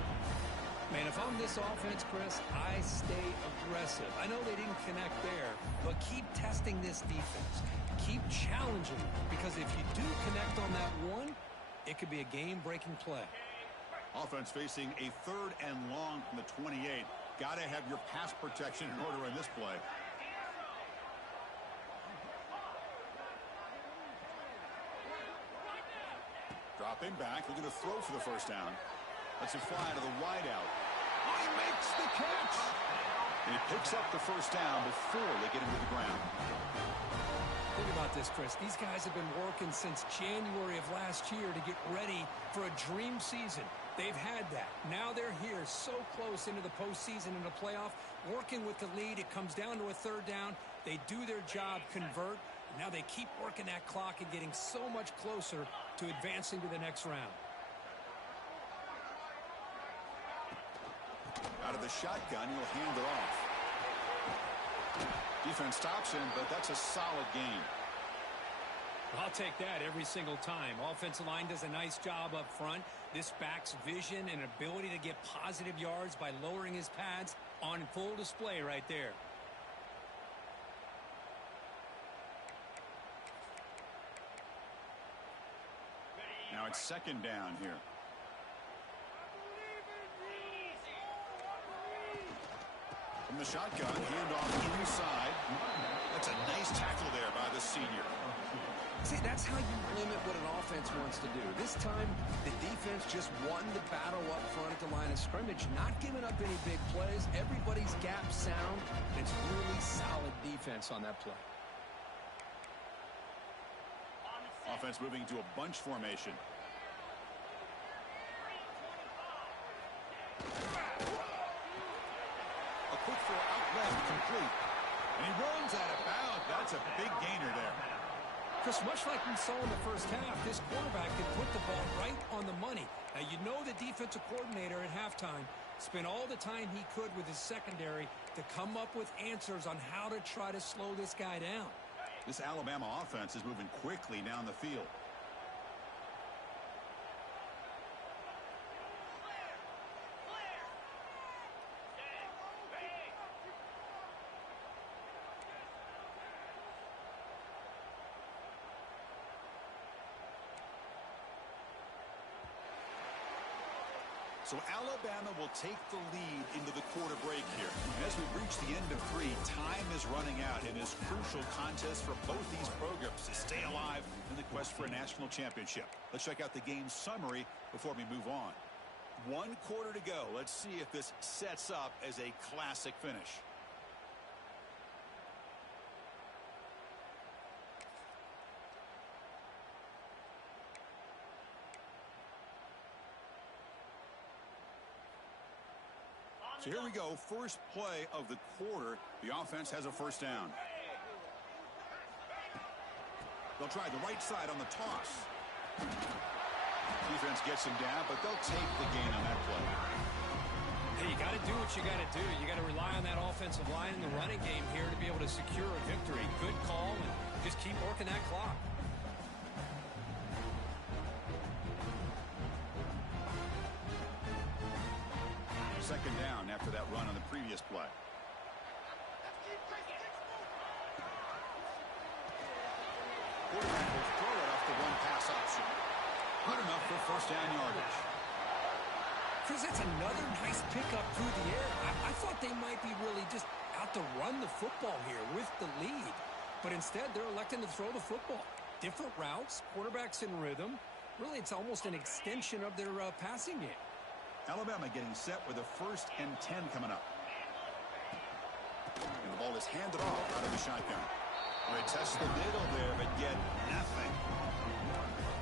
Man, if I'm this offense, Chris, I stay aggressive. I know they didn't connect there, but keep testing this defense. Keep challenging, because if you do connect on that one, it could be a game-breaking play. Offense facing a third and long from the 28. Got to have your pass protection in order in this play. Dropping back, looking to throw for the first down. Lets it fly to the wideout. Oh, he makes the catch! And he picks up the first down before they get him to the ground. Think about this, Chris. These guys have been working since January of last year to get ready for a dream season. They've had that. Now they're here so close into the postseason and the playoff, working with the lead. It comes down to a third down. They do their job, convert. Now they keep working that clock and getting so much closer to advancing to the next round. Out of the shotgun, he'll hand it off. Defense stops him, but that's a solid gain. I'll take that every single time. Offensive line does a nice job up front. This back's vision and ability to get positive yards by lowering his pads on full display right there. Now it's second down here. From From the shotgun, handoff inside. That's a nice tackle there by the senior. See, that's how you limit what an offense wants to do. This time, the defense just won the battle up front at the line of scrimmage, not giving up any big plays. Everybody's gap sound. It's really solid defense on that play. Offense moving to a bunch formation. A quick throw out left, complete. And he runs out of bounds. That's a big gainer there. Chris, much like we saw in the first half, this quarterback can put the ball right on the money. Now, you know the defensive coordinator at halftime spent all the time he could with his secondary to come up with answers on how to try to slow this guy down. This Alabama offense is moving quickly down the field. So Alabama will take the lead into the quarter break here. And as we reach the end of 3, time is running out in this crucial contest for both these programs to stay alive in the quest for a national championship. Let's check out the game summary before we move on. 1 quarter to go. Let's see if this sets up as a classic finish. So here we go, first play of the quarter. The offense has a first down. They'll try the right side on the toss. Defense gets him down, but they'll take the gain on that play. Hey, you got to do what you got to do. You got to rely on that offensive line in the running game here to be able to secure a victory. Good call, and just keep working that clock. Second down after that run on the previous play. Quarterback will throw it off the one-pass option. Good enough for first down yardage. Chris, that's another nice pickup through the air. I thought they might be really just out to run the football here with the lead. But instead, they're electing to throw the football. Different routes, quarterbacks in rhythm. Really, it's almost an extension of their passing game. Alabama getting set with a 1st and 10 coming up. And the ball is handed off out of the shotgun. They test the middle there, but get nothing.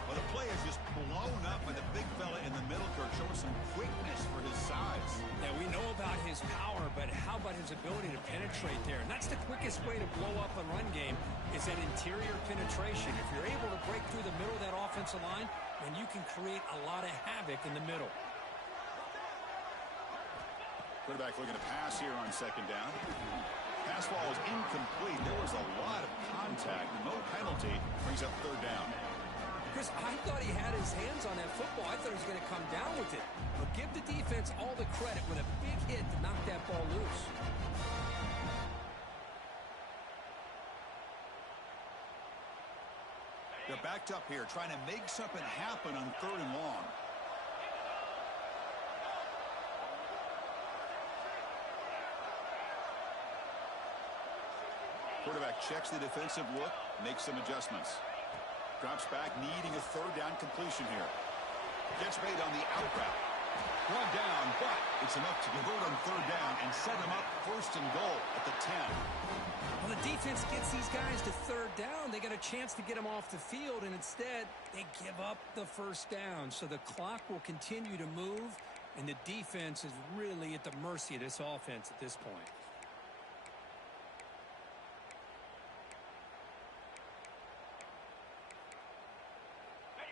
Well, the play is just blown up by the big fella in the middle, Kirk, showing some quickness for his size. Yeah, we know about his power, but how about his ability to penetrate there? And that's the quickest way to blow up a run game is that interior penetration. If you're able to break through the middle of that offensive line, then you can create a lot of havoc in the middle. Quarterback looking to pass here on second down. Pass ball is incomplete. There was a lot of contact. No penalty. Brings up third down. Chris, I thought he had his hands on that football. I thought he was going to come down with it. But give the defense all the credit with a big hit to knock that ball loose. They're backed up here trying to make something happen on 3rd and long. Quarterback checks the defensive look, makes some adjustments. Drops back, needing a 3rd down completion here. Gets made on the out route. One down, but it's enough to convert on 3rd down and set him up 1st and goal at the 10. Well, the defense gets these guys to 3rd down. They got a chance to get them off the field, and instead they give up the 1st down. So the clock will continue to move, and the defense is really at the mercy of this offense at this point.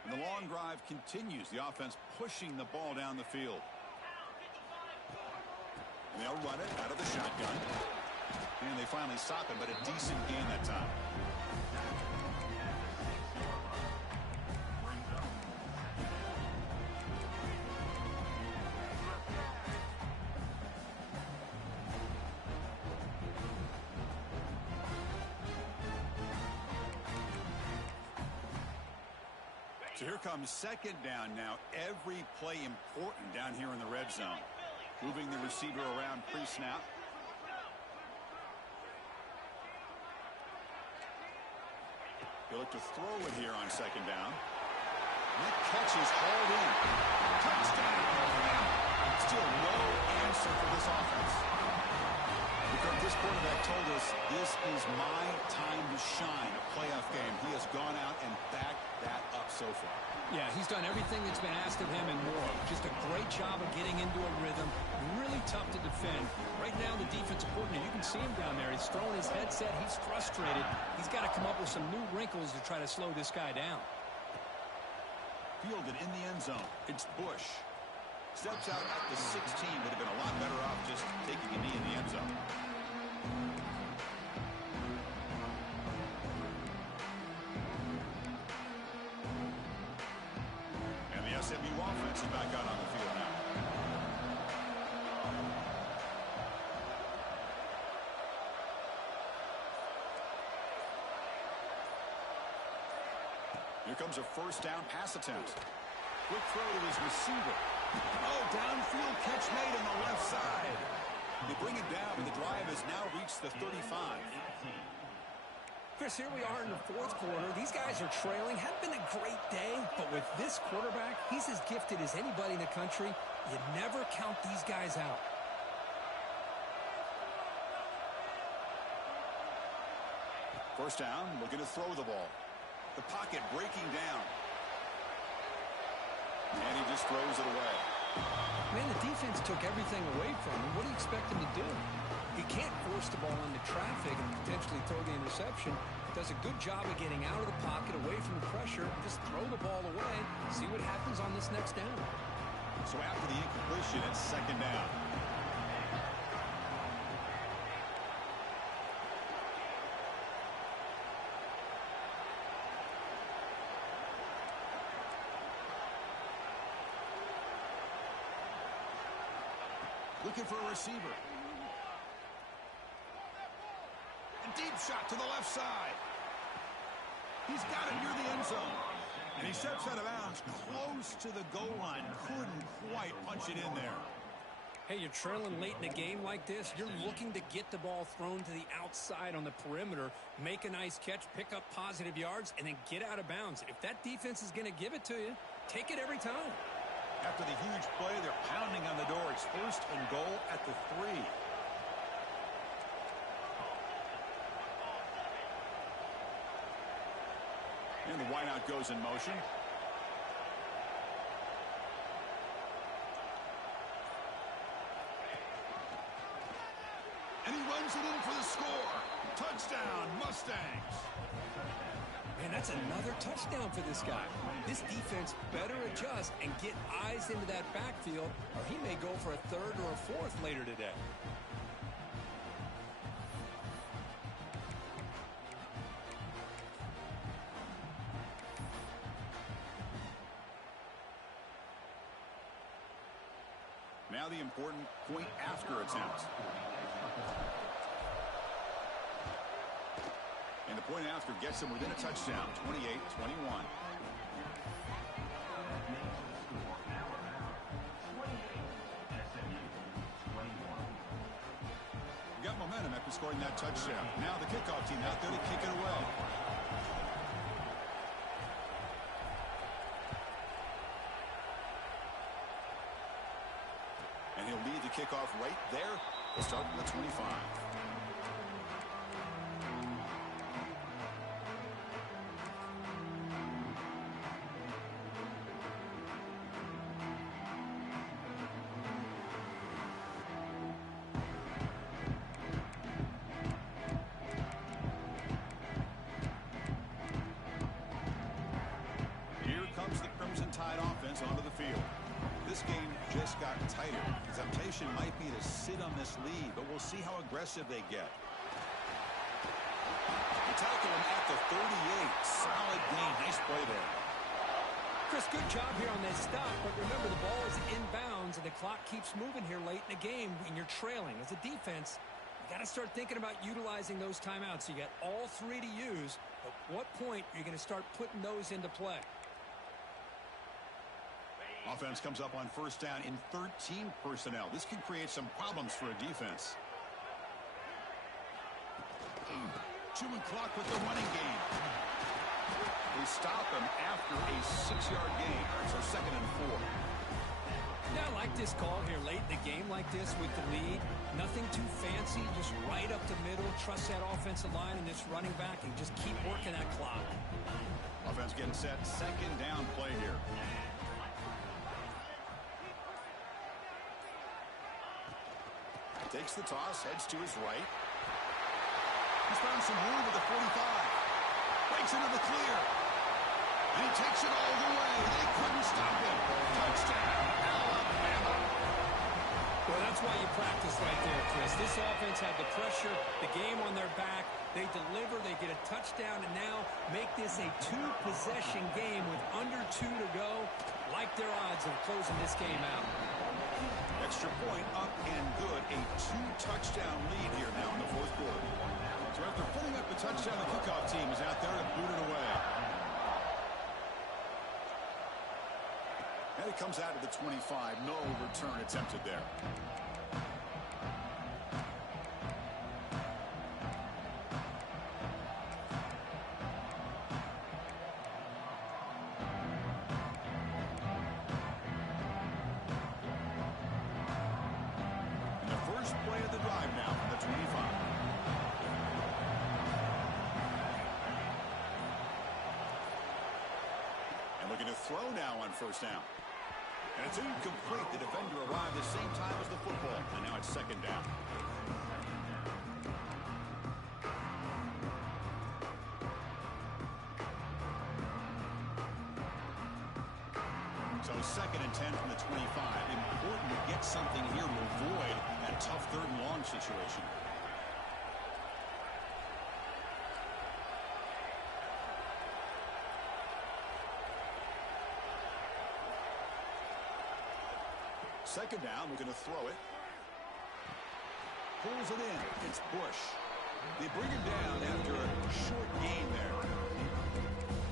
And the long drive continues. The offense pushing the ball down the field. And they'll run it out of the shotgun. And they finally stop it, but a decent gain that time. So here comes second down now. Every play important down here in the red zone. Moving the receiver around pre-snap. He'll look to throw it here on second down. That catch is hauled in. Touchdown! Still no answer for this offense. Because this quarterback told us this is my time to shine, a playoff game. He has gone out and backed that up so far. Yeah, he's done everything that's been asked of him and more. Just a great job of getting into a rhythm. Really tough to defend. Right now, the defensive coordinator, you can see him down there. He's throwing his headset. He's frustrated. He's got to come up with some new wrinkles to try to slow this guy down. Fielded in the end zone. It's Bush. Steps out at the 16. Would have been a lot better off just taking a knee in the end zone. And the SMU offense is back out on the field now. Here comes a first down pass attempt. Quick throw to his receiver. Oh, downfield catch made on the left side. They bring it down, and the drive has now reached the 35. Chris, here we are in the fourth quarter. These guys are trailing. Hadn't been a great day, but with this quarterback, he's as gifted as anybody in the country. You never count these guys out. First down, looking to throw the ball. The pocket breaking down. And he just throws it away. Man, the defense took everything away from him. What do you expect him to do? He can't force the ball into traffic and potentially throw the interception. Does a good job of getting out of the pocket, away from the pressure. Just throw the ball away. See what happens on this next down. So after the incompletion, it's second down. Looking for a receiver. A deep shot to the left side. He's got it near the end zone. And he steps out of bounds close to the goal line. Couldn't quite punch it in there. Hey, you're trailing late in a game like this. You're looking to get the ball thrown to the outside on the perimeter, make a nice catch, pick up positive yards, and then get out of bounds. If that defense is going to give it to you, take it every time. After the huge play, they're pounding on the door. It's first and goal at the 3. And the wideout goes in motion. And he runs it in for the score. Touchdown, Mustangs. Man, that's another touchdown for this guy. This defense better adjust and get eyes into that backfield, or he may go for a third or a fourth later today. Now the important point after attempt. And the point after gets him within a touchdown, 28-21. Got momentum after scoring that touchdown. Now the kickoff team out there to kick it away. And he'll lead the kickoff right there. We'll start from the 25. Onto the field. This game just got tighter. The temptation might be to sit on this lead, but we'll see how aggressive they get. They tackle him at the 38. Solid gain. Nice play there. Chris, good job here on that stop, but remember the ball is inbounds and the clock keeps moving here late in the game when you're trailing. As a defense, you got to start thinking about utilizing those timeouts. You got all 3 to use, but what point are you going to start putting those into play? Offense comes up on first down in 13 personnel. This can create some problems for a defense. Chewing clock with the running game. They stop him after a 6-yard gain, so 2nd and 4. Yeah, I like this call here late in the game like this with the lead. Nothing too fancy, just right up the middle. Trust that offensive line and this running back and just keep working that clock. Offense getting set. 2nd down play here. Takes the toss, heads to his right. He's found some room with the 45. Breaks into the clear. And he takes it all the way. They couldn't stop him. Touchdown, Alabama. Well, that's why you practice right there, Chris. This offense had the pressure, the game on their back. They deliver, they get a touchdown, and now make this a 2-possession game with under 2 to go. Like their odds of closing this game out. Extra point up and good. A 2-touchdown lead here now in the 4th quarter. So after putting up a touchdown, the kickoff team is out there to boot it away. And it comes out of the 25. No return attempted there. Looking to throw now on 1st down. And it's incomplete. The defender arrived the same time as the football. And now it's 2nd down. So 2nd and 10 from the 25. Important to get something here to avoid that tough 3rd and long situation. Second down, looking to throw it. Pulls it in. It's Bush. They bring him down after a short gain there.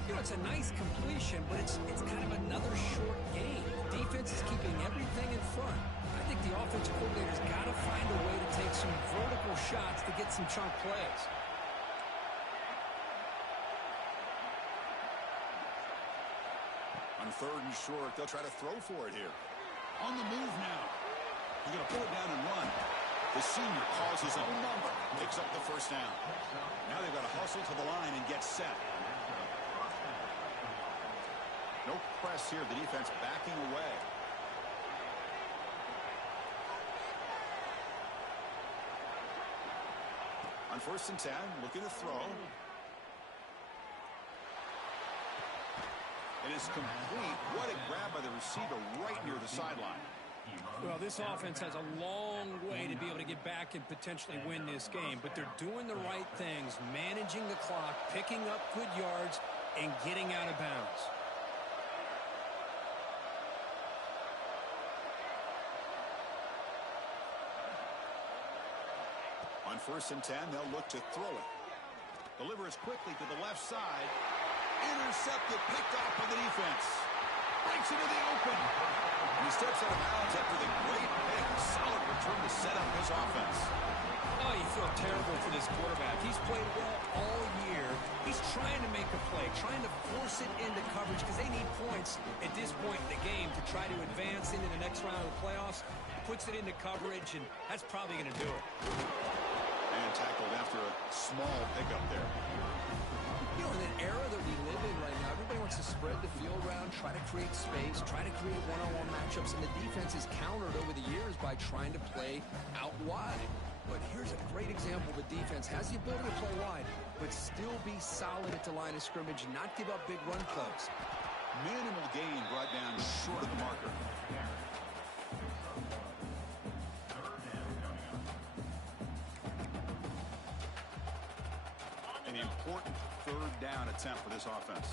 You know, it's a nice completion, but it's kind of another short gain. The defense is keeping everything in front. I think the offensive coordinator's got to find a way to take some vertical shots to get some chunk plays. On 3rd and short, they'll try to throw for it here. On the move now. He's going to pull it down and run. The senior calls his own number. Picks up the 1st down. Now they've got to hustle to the line and get set. No press here. The defense backing away. On 1st and 10, looking to throw. It is complete. What a grab by the receiver right near the sideline. Well, this offense has a long way to be able to get back and potentially win this game, but they're doing the right things, managing the clock, picking up good yards, and getting out of bounds. On 1st and 10, they'll look to throw it. Delivers quickly to the left side. Intercepted, picked off by the defense. Breaks into the open. And he steps out of bounds after the great pick. Solid return to set up his offense. Oh, you feel terrible for this quarterback. He's played well all year. He's trying to make a play, trying to force it into coverage because they need points at this point in the game to try to advance into the next round of the playoffs. Puts it into coverage, and that's probably going to do it. And tackled after a small pickup there. You know, in an era that we live in right now, everybody wants to spread the field around, try to create space, try to create one-on-one matchups, and the defense is countered over the years by trying to play out wide. But here's a great example. The defense has the ability to play wide, but still be solid at the line of scrimmage, not give up big run plays. Minimal gain brought down short of the marker. An important 3rd down attempt for this offense.